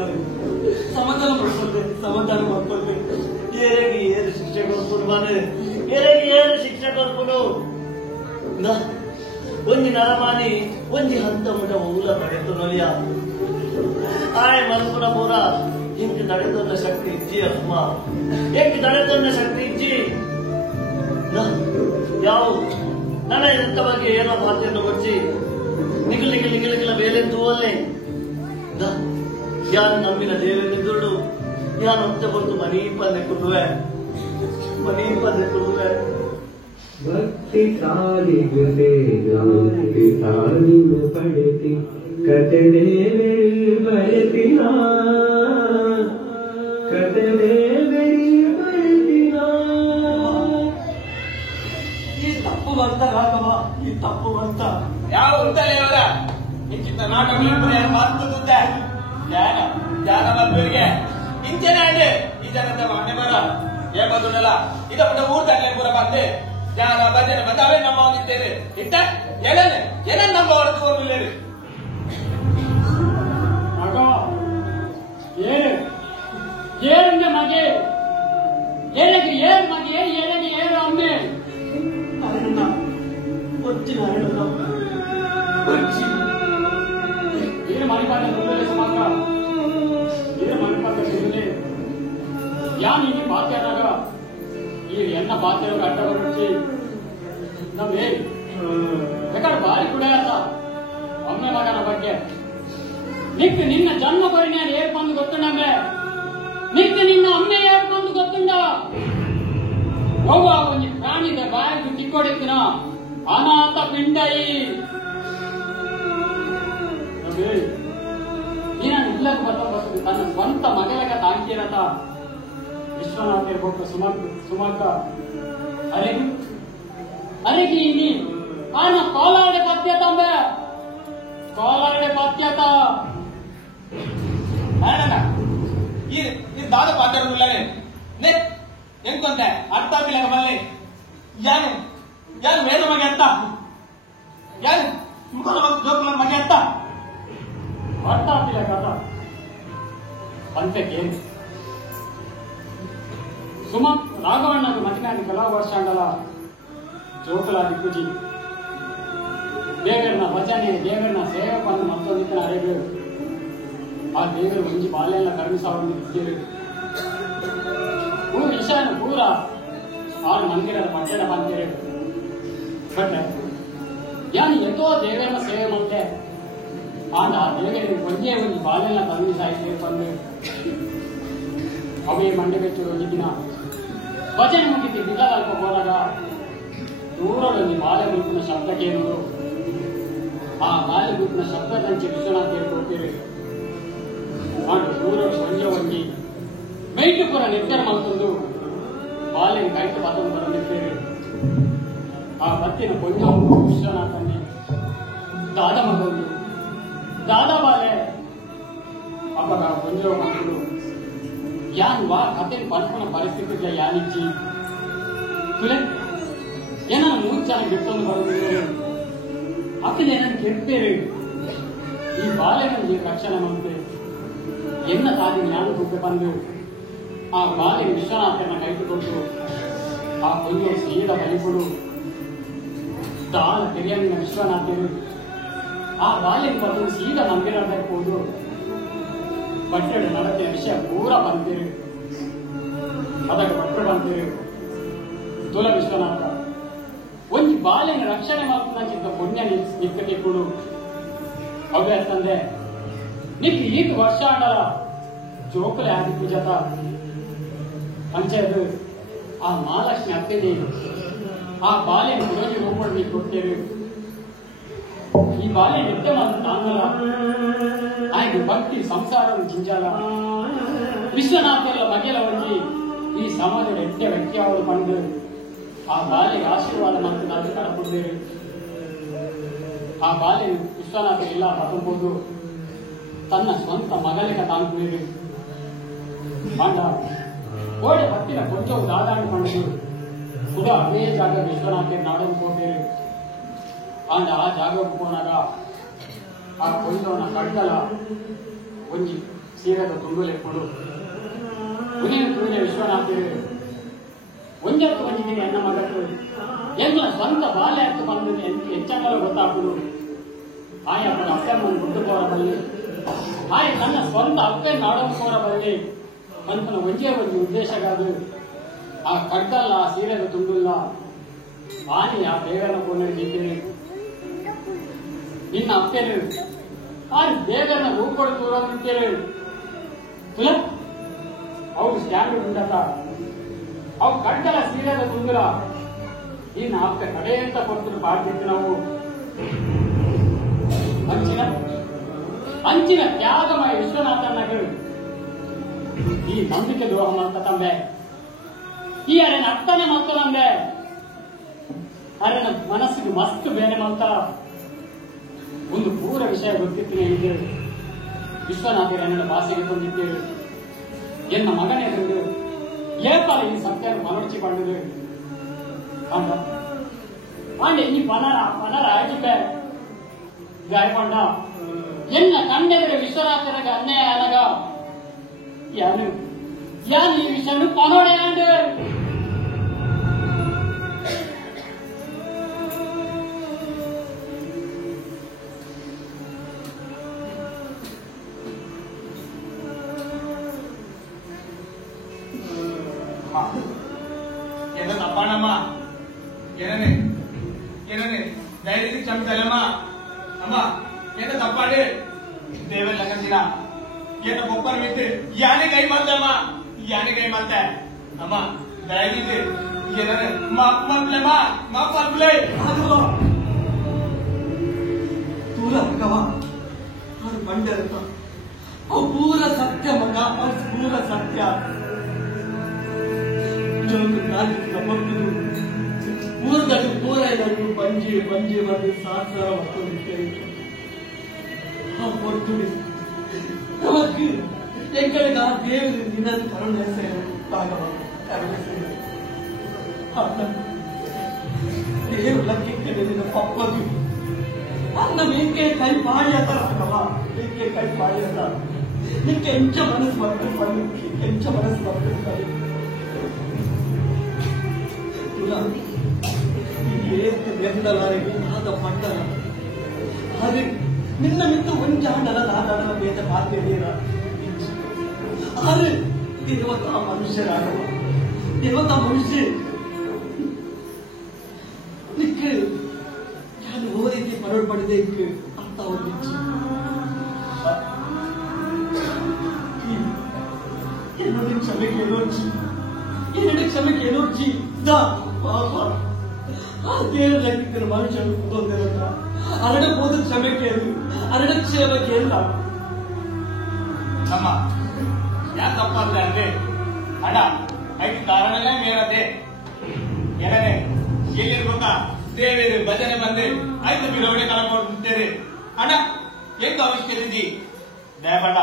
ಸಮಾಧಾನ ಮಾಡ್ಕೊಳ್ಬೇಕು ಏರು ಶಿಕ್ಷೆ ಕೊಡ್ಕೊಂಡು ಬಾನೆ ಏರು ಶಿಕ್ಷೆ ಕೊಡ್ಕೊಂಡು ಒಂಜಿ ನರಮಾನಿ ಒಂಜಿ ಹಂತ ಮುಟ ಊಲ ತಡೆತು ನೋಲಿಯ ಆಯ್ ಮಲ್ಪುನ ಪೂರ ಇಂಕ್ ತಡೆದೊಂದ ಶಕ್ತಿ ಇಜ್ಜಿ ಅಮ್ಮ ಎಂಕ್ ತಡೆದೊಂದ ಶಕ್ತಿ ಇಜ್ಜಿ ಯಾವ ನನ್ನ ಎಂತ ಬಗ್ಗೆ ಏನೋ ಮಾತೆಯನ್ನು ಕೊಚ್ಚಿ ನಿಗಿಲ ಬೇಲೆ ತೂವಲ್ಲೇ ಯಾರು ನಮ್ಮಿನ ದೇವೇಂದ್ರುಡು ಯಾರು ಅಂತ ಬಂದು ಮನೀಪನ್ನೆ ಕೊಡುವೆ ಭಕ್ತಿ ಸಾಲಿಗುದೆ ಭಕ್ತಿ ಸಾಲಿಗು ಪಡೆತಿ ಕತಡೆ ಬಯತಿನ ಈ ತಪ್ಪು ಬಂತ ರಾಘವ ಈ ತಪ್ಪು ಬಂತ ಯಾವ ಉಂಟಲೇ ಅವರ ಇಂಚಿತ್ತ ನಾಟಕ ಮಾತುತ್ತೆ ಜ್ಞಾನ ಬಂದವರಿಗೆ ಇಂಚನೆ ಅಂಡೆ ಈ ಜನದ ಮನೆ ಬರ ಏಮದುನಲ್ಲ ಇದ ಪುಟ್ಟ ಊರ್ದಾಗಲೇ ಪೂರ ಬಂದೆ ಜ್ಞಾನ ಭಜನೆ ಬಂದವೇ ನಮ್ಮ ಹೋಗಿದ್ದೇನೆ ಇಟ್ಟ ಏನ ನಮ್ಮ ಹೊರತು ಹೋಗಲಿಲ್ಲ ಏನಿಗೆ ಮಗೆ ಏನಿಗೆ ಏನು ಅಮ್ಮೆ ಅಣ್ಣ ಒಚ್ಚಿನ ಏನು ಮಣಿಪಾಠ ಮಾತ್ರ ಏನು ಮಣಿಪಾಠ ಸಿಗಲಿ ಯಾನ್ ಈ ಬಾತ್ಯಾದಾಗ ಈ ಎಣ್ಣ ಬಾತ್ಯಾಗ ಅಡ್ಡ ಬರುಚ್ಚಿ ನಮ್ಗೆ ಬೇಕಾದ್ರೆ ಬಾರಿ ಕುಡಿಯತ್ತ ಒಮ್ಮೆ ಮಗನ ಬಗ್ಗೆ ನಿಕ್ ನಿನ್ನ ಜನ್ಮ ಪರಿಣಾಮ ಏರ್ಪಂದು ಗೊತ್ತುಂಡಂಬೆ ನಿಕ್ ನಿನ್ನ ಅಮ್ಮೆ ಏರ್ಪಂದು ಗೊತ್ತುಂಡ ಅವ್ವ ಒಂದು ಪ್ರಾಣಿದ ಬಾಯಿಗೆ ತಿಕ್ಕೊಡಿತ್ತಿನ ಅನಾಥ ಪಿಂಡೈ ನೀನ ಇಲ್ಲಕ್ಕೆ ಬರ್ತದೆ ತನ್ನ ಸ್ವಂತ ಮಗಲಗ ತಾಂಕಿರತ ವಿಶ್ವನಾಥ ಇರ್ಬೇಕು ಸುಮಕ್ಕ ಅರೆಗಿ ಇನಿ ಆನ ಕೋಲಾಡೆ ಪತ್ಯತ ಅಂಬೆ ಕೋಲಾಡೆ ಪತ್ಯತ ಈ ದಾದ ಪಾತ್ರರುಳ್ಳನೆ ಎಂಕೊಂತೆ ಅರ್ಥ ಆಗಿಲ್ಲ ಮಲ್ಲಿ ಯಾನು ವೇದ ಮಗೆ ಅರ್ಥ ಜೋಕುಲ ಮಗೆ ಅರ್ಥ ಆಗ್ತಿಲ್ಲ ಕಥ ಪಂಚಕ್ಕೆ ಸುಮ ರಾಘವಣ್ಣದು ಮತಿನಾಡಿ ಕೆಲವು ವರ್ಷ ಅಂಡಲ ಜೋಕುಲ ದಿಕ್ಕುಜಿ ದೇವರನ್ನ ಭಜನೆ ದೇವರನ್ನ ಸೇವೆ ಬಂದು ಮತ್ತೊಂದಿನ ಅರೆಗಳು ಆ ದೇವರು ಮುಂಜಿ ಬಾಲ್ಯೆಲ್ಲ ಕರ್ಮಿಸಾವನ್ನು ಇದ್ದೀರಿ ವಿಷಯನ ಪೂರ ಆರು ಮಂದಿರದ ಮಟ್ಟದ ಬಂದಿರಿ ಬಟ್ ಯಾನು ಎಂತೋ ದೇವರನ್ನ ಸೇವೆ ಮಾಡ್ತೆ ಆಗ ಆ ದೇವರಿಗೆ ಒಂದೇ ಒಂದು ಬಾಲ್ಯೆಲ್ಲ ಕರ್ಮಿಸಾಯಿಸಿ ಬಂದು ಅವೇ ಮಂಡೆ ಬೆಚ್ಚು ಒಂದು ದಿನ ಭಜನೆ ಮುಗಿತಿ ಬಿಲ್ಲದಲ್ಪ ಹೋದಾಗ ದೂರದಲ್ಲಿ ಬಾಲ್ಯ ಗುಂಪಿನ ಶಬ್ದ ಕೇಳುವುದು ಆ ಬಾಲ್ಯ ಗುಂಪಿನ ಶಬ್ದದಂಚೆ ವಿಶ್ವನಾಥ್ ಹೇಳ್ಕೊಡ್ತೀರಿ ಮಾಡಿ ದೂರ ಸಂಜೆ ಒಂದಿ ಮೈಟು ಪುರ ನಿರ್ಧಾರ ಮಾಡ್ಕೊಂಡು ಬಾಲ್ಯನ ಕೈತು ಬತ್ತನ್ನು ಬರಲಿದ್ದೇವೆ ಆ ಬತ್ತಿನ ಕೊಂಚ ವಿಶ್ವನಾಥನ್ನೇ ದಾದ ಮಗೊಂಡು ದಾದ ಬಾಲೆ ಅವಾಗ ಕೊಂಚ ಮಕ್ಕಳು ಯಾನ್ ವಾ ಕತೆ ಪಲ್ಪನ ಪರಿಸ್ಥಿತಿ ಯಾನಿಚ್ಚಿ ತುಲೆ ಏನನ್ನು 3 ಜನ ಬಿಟ್ಟೊಂದು ಬರುತ್ತಿದ್ದೇವೆ ಅಕ್ಕನ ಏನನ್ನು ಕೆಡ್ತೇವೆ ಈ ಬಾಲ್ಯನಲ್ಲಿ ರಕ್ಷಣೆ ಮಾಡುತ್ತೆ ಎನ್ನ ತಾಯಿ ಜ್ಞಾನ ರೂಪೆ ಬಂದು ಆ ಬಾಲ್ಯ ವಿಶ್ವನಾಥನ ಕೈತುಕೊಂಡು ಆ ಕೊಂದು ಸೀದ ಬಲಿಕೊಡು ದಾಳ ಕೆರೆಯನ್ನ ವಿಶ್ವನಾಥರು ಆ ಬಾಲ್ಯ ಬಂದು ಸೀದ ಮಂದಿರ ಹೋದು ಬಟ್ಟೆ ನಡತೆ ವಿಷಯ ಪೂರ ಬಂದಿರು ಅದಕ್ಕೆ ಭಟ್ರು ಬಂದಿರು ತುಲ ವಿಶ್ವನಾಥ ಒಂದು ಬಾಲ್ಯನ ರಕ್ಷಣೆ ಮಾಡ್ಕೊಂಡಂತ ಪುಣ್ಯ ನಿಕ್ಕಕ್ಕೆ ಕೊಡು ಅವೇ ತಂದೆ ನಿಕ್ ಈಗ ವರ್ಷ ಆಡಲ್ಲ ಜೋಕಲೆ ಆದಿ ಪೂಜಾತ ಪಂಚಾಯತ್ ಆ ಮಹಾಲಕ್ಷ್ಮಿ ಅತ್ತೆಗೆ ಆ ಬಾಲ್ಯನ ಗುರುಜಿ ರೂಪಡ್ ನೀವು ಕೊಡ್ತೇವೆ ಈ ಬಾಲ್ಯ ನಿತ್ಯ ಮಾತ್ರ ತಾಂಗಲ್ಲ ಆಯ್ತು ಭಕ್ತಿ ಸಂಸಾರ ಜಿಂಜಾಲ ವಿಶ್ವನಾಥೆಲ್ಲ ಬಗೆಲ ಹೋಗಿ ಈ ಸಮಾಜದ ಎಟ್ಟೆ ವ್ಯಕ್ತಿ ಅವರು ಬಂದು ಆ ಬಾಲ್ಯಗೆ ಆಶೀರ್ವಾದ ಮತ್ತು ನಾವು ಕಳಕೊಡ್ತೇವೆ ಆ ಬಾಲ್ಯ ವಿಶ್ವನಾಥ ಎಲ್ಲ ಬರಬಹುದು ತನ್ನ ಸ್ವಂತ ಮಗಳಿಗೆ ತಾಂಕುವೆ ಮಾಡ ಕೋಡೆ ಹತ್ತಿರ ಕೊಂಚವು ದಾದಾಡಿಕೊಂಡು ಕೂಡ ಅದೇ ಜಾಗ ವಿಶ್ವನಾಥೆ ನಾಡೋದು ಹೋಗ್ತೇವೆ ಆಗ ಆ ಜಾಗಕ್ಕೆ ಹೋದಾಗ ಆ ಕೊಂಚವನ್ನ ಕಡ್ಡಲ ಒಂಜಿ ಸೀರೆದ ತುಂಬಲೆಕ್ಕೊಂಡು ವಿಶ್ವನಾಥೇವೆ ಒಂಜತ್ತು ಬಂದಿದ್ದೀನಿ ಅನ್ನ ಮಗಟ್ಟು ಎಲ್ಲ ಸ್ವಂತ ಬಾಲ್ಯ ಹತ್ತು ಬಂದಿದೆ ಹೆಚ್ಚಾಗಲ ಗೊತ್ತಾಗುದು ಆಯ ಅವರ ಅಪ್ಪಮ್ಮನ್ನು ಬಿಟ್ಟುಕೋರ ಬಲ್ಲಿ ಆಯ ತನ್ನ ಸ್ವಂತ ಅಪ್ಪೆ ನಾಡೋಕೋರ ಬಲ್ಲಿ ಮನುಷ್ಯನ ಒಂದೇ ಒಂದು ಉದ್ದೇಶಗಾದ್ರು ಆ ಕಡ್ಡಲ್ಲ ಆ ಸೀರೆದ ತುಂಬಿಲ್ಲ ಆನೆ ಆ ಬೇಗನ ಕೊಂಡ ನಿಂತಿದೆ ನಿನ್ನ ಅಪ್ಪೇರು ಆ ಬೇಗನ ರೂಪಗಳು ದೂರ ನಿಂತೇವೆ ತುಲ ಅವ್ರು ಸ್ಟ್ಯಾಂಡ್ ಉಂಡತ ಅವು ಕಡ್ಡಲ ಸೀರೆದ ತುಂಬಿಲ್ಲ ಈ ನಾಲ್ಕ ಕಡೆ ಅಂತ ಕೊಟ್ಟು ಪಾಡ್ತಿದ್ವಿ ನಾವು ಅಂಚಿನ ತ್ಯಾಗಮಯ ವಿಶ್ವನಾಥನಗಳು ಈ ನಂಬಿಕೆ ದ್ರೋಹ ಮಾಡ್ತ ತಂದೆ ಈ ಅರೆನ ಅರ್ಥನೆ ಮಾಡ್ತ ತಂದೆ ಅರೆನ ಮನಸ್ಸಿಗೆ ಮಸ್ತ್ ಬೇರೆ ಮಾಡ್ತ ಒಂದು ಪೂರ ವಿಷಯ ಗೊತ್ತಿತ್ತು ನನಗೆ ವಿಶ್ವನಾಥರ ನನ್ನ ಭಾಷೆಗೆ ತಂದಿದ್ದೇವೆ ಎನ್ನ ಮಗನೇ ತಂದು ಏಪಲ ಈ ಸತ್ಯ ಮನರ್ಚಿ ಪಡೆದು ಆಂಡೆ ಈ ಪನರ ಆಯ್ಕೆ ಗಾಯಕೊಂಡ ಎನ್ನ ಕಂಡೆದರೆ ವಿಶ್ವನಾಥನಿಗೆ ಅನ್ಯಾಯ ಆದಾಗ ಯಾನು ಈ ವಿಷಯ ಪನೋಡೆ ಆಂಡೆ என்ன தப்பானம்மா என்னன்னு தைரியத்துக்கு சமைத்தலம்மா அம்மா என்ன தப்பாடு தேவன் லங்கசினா என்ன கொப்பர் விட்டு யானை கை மாத்தம்மா யானை கை மாத்த அம்மா தைரியத்து என்னன்னு மாப்பிள்ளமா மாப்பிள்ளை தூர அக்கவா அது பண்ட இருக்கான் ಪೂರ ಸತ್ಯ ಮಗ ಪೂರ ಸತ್ಯ ಊರ್ದಟ್ಟು ಪೂರ ಇದನ್ನು ಬಂಜಿ ಬಂದು ಸಹಸ್ರ ಮಕ್ಕಳಿದ್ದೇವೆ ಕೊಡ್ತೀವಿ ನಮக்கு எங்களுக்கு ಆ ದೇವರು ನಿನ್ನ ಕರುಣೆ ದೇವ್ರ ಲಕ್ಕಿ ಕಡೆ ಪಪ್ಪದು ಅನ್ನ ಮೇಕೆ ಕೈ ಪಾಳ್ಯತ ರಾಘವ, ಮೇಕೆ ಕೈ ಪಾಳ್ಯತ. ನಿಂಗೆ ಎಂಚ ಮನಸ್ಸು ಬರ್ಬೇಕು, ಎಂಚ ಮನಸ್ಸು ಬರ್ಬೇಕು. ಎಂದಲಾರಿದ ಪಟ್ಟಣ ಅದು ನಿನ್ನ ಮಿತ್ತು ಒಂಜಾಂಡಲ ನಾಡಲ ಬೇದ ಪಾತ್ರೆಯೇರ ಅದು ದೇವತಾ ಮನುಷ್ಯರಾಗವ, ದೇವತಾ ಮನುಷ್ಯ ನಿಕ್ಕೆ ನಾನು ಓದಿದ್ದೆ ಪರೋಡ್ ಪಡೆದೆ ಅಂತ ಒಂದಿಚ್ಚು என்னோட ಕ್ಷಮೆಗೆ ಏನೋರ್ಜಿ, என்னோட ಕ್ಷಮೆಗೆ ಏನೋರ್ಜಿ ದಾ ಪಾಪ ದೇವರ ಮನುಷ್ಯರು ಕೂತೊಂದಿರಲ್ಲ ಅರಡ ಹೋದ ಕ್ಷಮೆಗೆ ಅರಡ ಕ್ಷೇಮಕ್ಕೆ ಇಲ್ಲ ನಮ್ಮ ಯಾಕೆ ತಪ್ಪಾದ್ರೆ ಅಂದ್ರೆ ಅಣ್ಣ ಅದಕ್ಕೆ ಕಾರಣನೇ ಮೇರದೆ ಎರಡನೇ ಎಲ್ಲಿ ಗೊತ್ತಾ ದೇವೇರು ಭಜನೆ ಬಂದೆ ಆಯ್ತು ಬಿಡವಡೆ ಕಳ್ಕೊಂಡ್ತೇವೆ ಅಣ್ಣ ಎಂತ ಅವಶ್ಯಕತೆ ಇದ್ದಿ ದಯಪಡ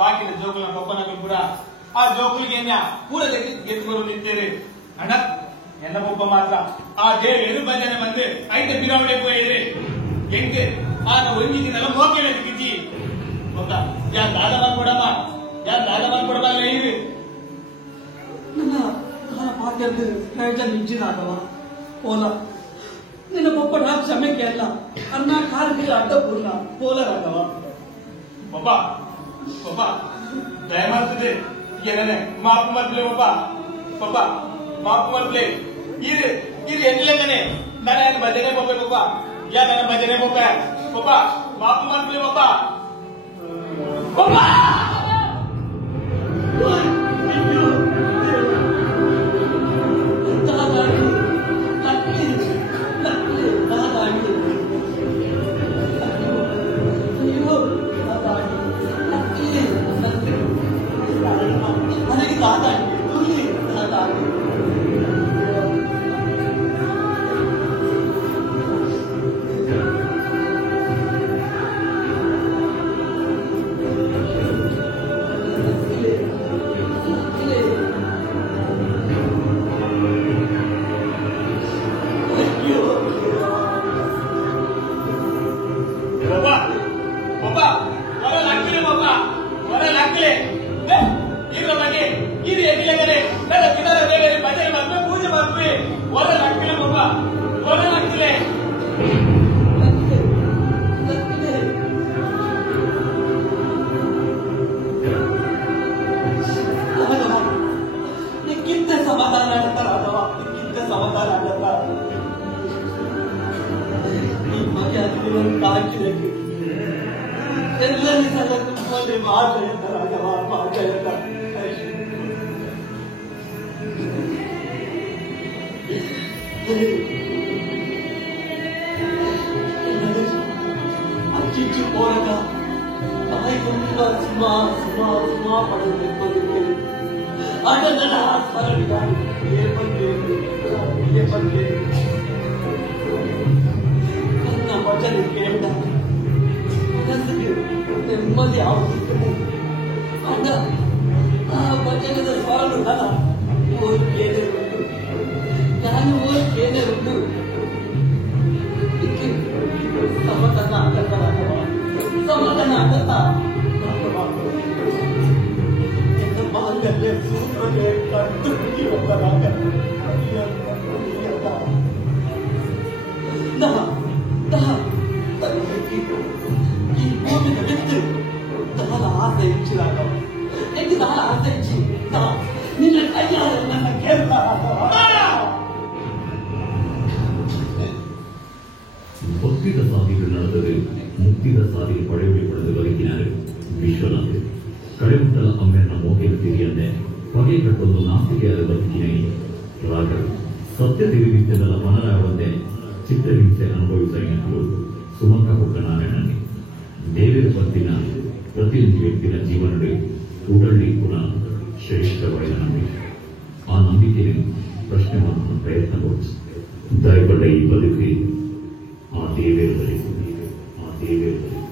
ಬಾಕಿನ ಜೋಕುಲ ಕೊಪ್ಪನಗಳು ಕೂಡ ಆ ಜೋಕುಲಿಗೆ ಪೂರ ಗೆದ್ದುಕೊಂಡು ನಿಂತೇವೆ ಅಣ್ಣ ಎನ್ನ ಒಬ್ಬ ಮಾತ್ರ ಆ ದೇವೇರು ಭಜನೆ ಬಂದೆ ಆಯ್ತು ಬಿಡವಡೆ ಹೋಯಿದ್ರೆ ಹೆಂಗೆ ಆಗ ಒಂದಿನಲ್ಲ ಮೋಕೆಳೆ ದಿಕ್ಕಿದ್ದಿ ಗೊತ್ತಾ ಯಾ ದಾದ ಮಾಡ್ಕೊಡಮ್ಮ, ಯಾ ದಾದ ಮಾಡ್ಕೊಡಬಲ್ಲ ಇರು ನನ್ನ ಪಾತ್ರದ ಪ್ರಯೋಜನ ನಿಂಚಿನಾಗವ ಓಲ ನಿನ್ನ ಪಪ್ಪ ನಾ ಕ್ಷಮೆಗೆ ಅಲ್ಲ ಅನ್ನ ಕಾರ್ಮಿಕ ಅಡ್ಡಪೂರ್ಣ ಪೋಲರಾಗವ ಒಬ್ಬ ಒಬ್ಬ ದಯ ಮಾಡ್ತಿದ್ದೆ ಏನೇ ಮಾಪು ಮರ್ಪ್ಲೆ ಒಬ್ಬ ಒಬ್ಬ ಮಾಪು ಮರ್ಪ್ಲೆ ಇದು ಇದು ಎಲ್ಲಿಲ್ಲೇ ನನ್ನ ಭಜನೆ ಒಬ್ಬ ಒಬ್ಬ ಯಾ ನನ್ನ ಭಜನೆ ಒಬ್ಬ ಒಬ್ಬ ಮಾಪು ಮರ್ಪ್ಲೆ ಒಬ್ಬ ಒಬ್ಬ ಅಚ್ಚಿಚ್ಚು ಪೋರಕ ತಾಯಿ ತುಂಬ ಸುಮಾ ಸುಮಾ ಸುಮಾ ಪಡೆದು ಅದನ್ನ ಸರಳಿದ ಬಂದೆ ನನ್ನ ಭಜನೆ ಕೇಳಿದ ಮನಸ್ಸಿಗೆ ನೆಮ್ಮದಿ ಆಗುತ್ತಿದೆ. ಅಣ್ಣ ಆ ಭಜನದ ಸಾಲು ನನ್ನ ಓದ್ಕೇನೆ ಉಂಟು, ನಾನು ಓದ್ಕೇನೆ ಉಂಟು. ಸಮಾಧಾನ ಆಗತ್ತ ಸಮಾಧಾನ ಆಗತ್ತ ಎನ್ನ ಮಾಂಗಲ್ಯ ಸೂತ್ರಕ್ಕೆ ಕಟ್ಟು ಹೋಗಲಾಗ ಈ ಭೂಮಿ ಬಿಟ್ಟು ದಾನ ಆಸೆ ಇಚ್ಚಿದಾಗ ಎಂಟು ದಾನ ಆಸೆ ಇಚ್ಚಿ ನಿನ್ನ ಕೈಯಾರ ನನ್ನ ಕೇರಳ ಭಕ್ತಿದ ಸಾಧಿಗಳು ನಡೆದರೆ ಮುಕ್ತಿದ ಸಾಧಿಗೆ ಪಡೆಯಲು ಬದುಕಿನಾರೆ ವಿಶ್ವನಾಥ್ ಕಳೆಮುಟ್ಟಲ ಅಮ್ಮೆಯನ್ನ ಮೋಗೆಲು ತಿರಿಯಂದೆ ಹೊಗೆ ಕಟ್ಟೊಂದು ನಾಸ್ತಿಕೆಯಾದ ಬದುಕಿನೇ ರಾಗ ಸತ್ಯ ತಿಳಿದಿದ್ದೆಲ್ಲ ಮನರಾಗಂದೆ ಚಿತ್ರಹಿಂಸೆ ಅನುಭವಿಸಲು ಸುಮಂತ ಕೊಟ್ಟ ನಾರಾಯಣನೇ ದೇವರ ಪತ್ತಿನ ಪ್ರತಿಯೊಂದು ವ್ಯಕ್ತಿಯ ಜೀವನದಲ್ಲಿ ಉಡಳ್ಳಿ ಪುನಃ ಶ್ರೇಷ್ಠವಾದ ನಂಬಿಕೆ. ಆ ನಂಬಿಕೆಯನ್ನು ಪ್ರಶ್ನೆ ಮಾಡುವ ಪ್ರಯತ್ನಗೊಳಿಸಿ ದಯಪಟ್ಟ ಈ ಬದುಕಿ ಆ ದೇವೇರು ಬರೆಯುತ್ತದೆ, ಆ ದೇವೇರು ಬರೆಯುತ್ತದೆ.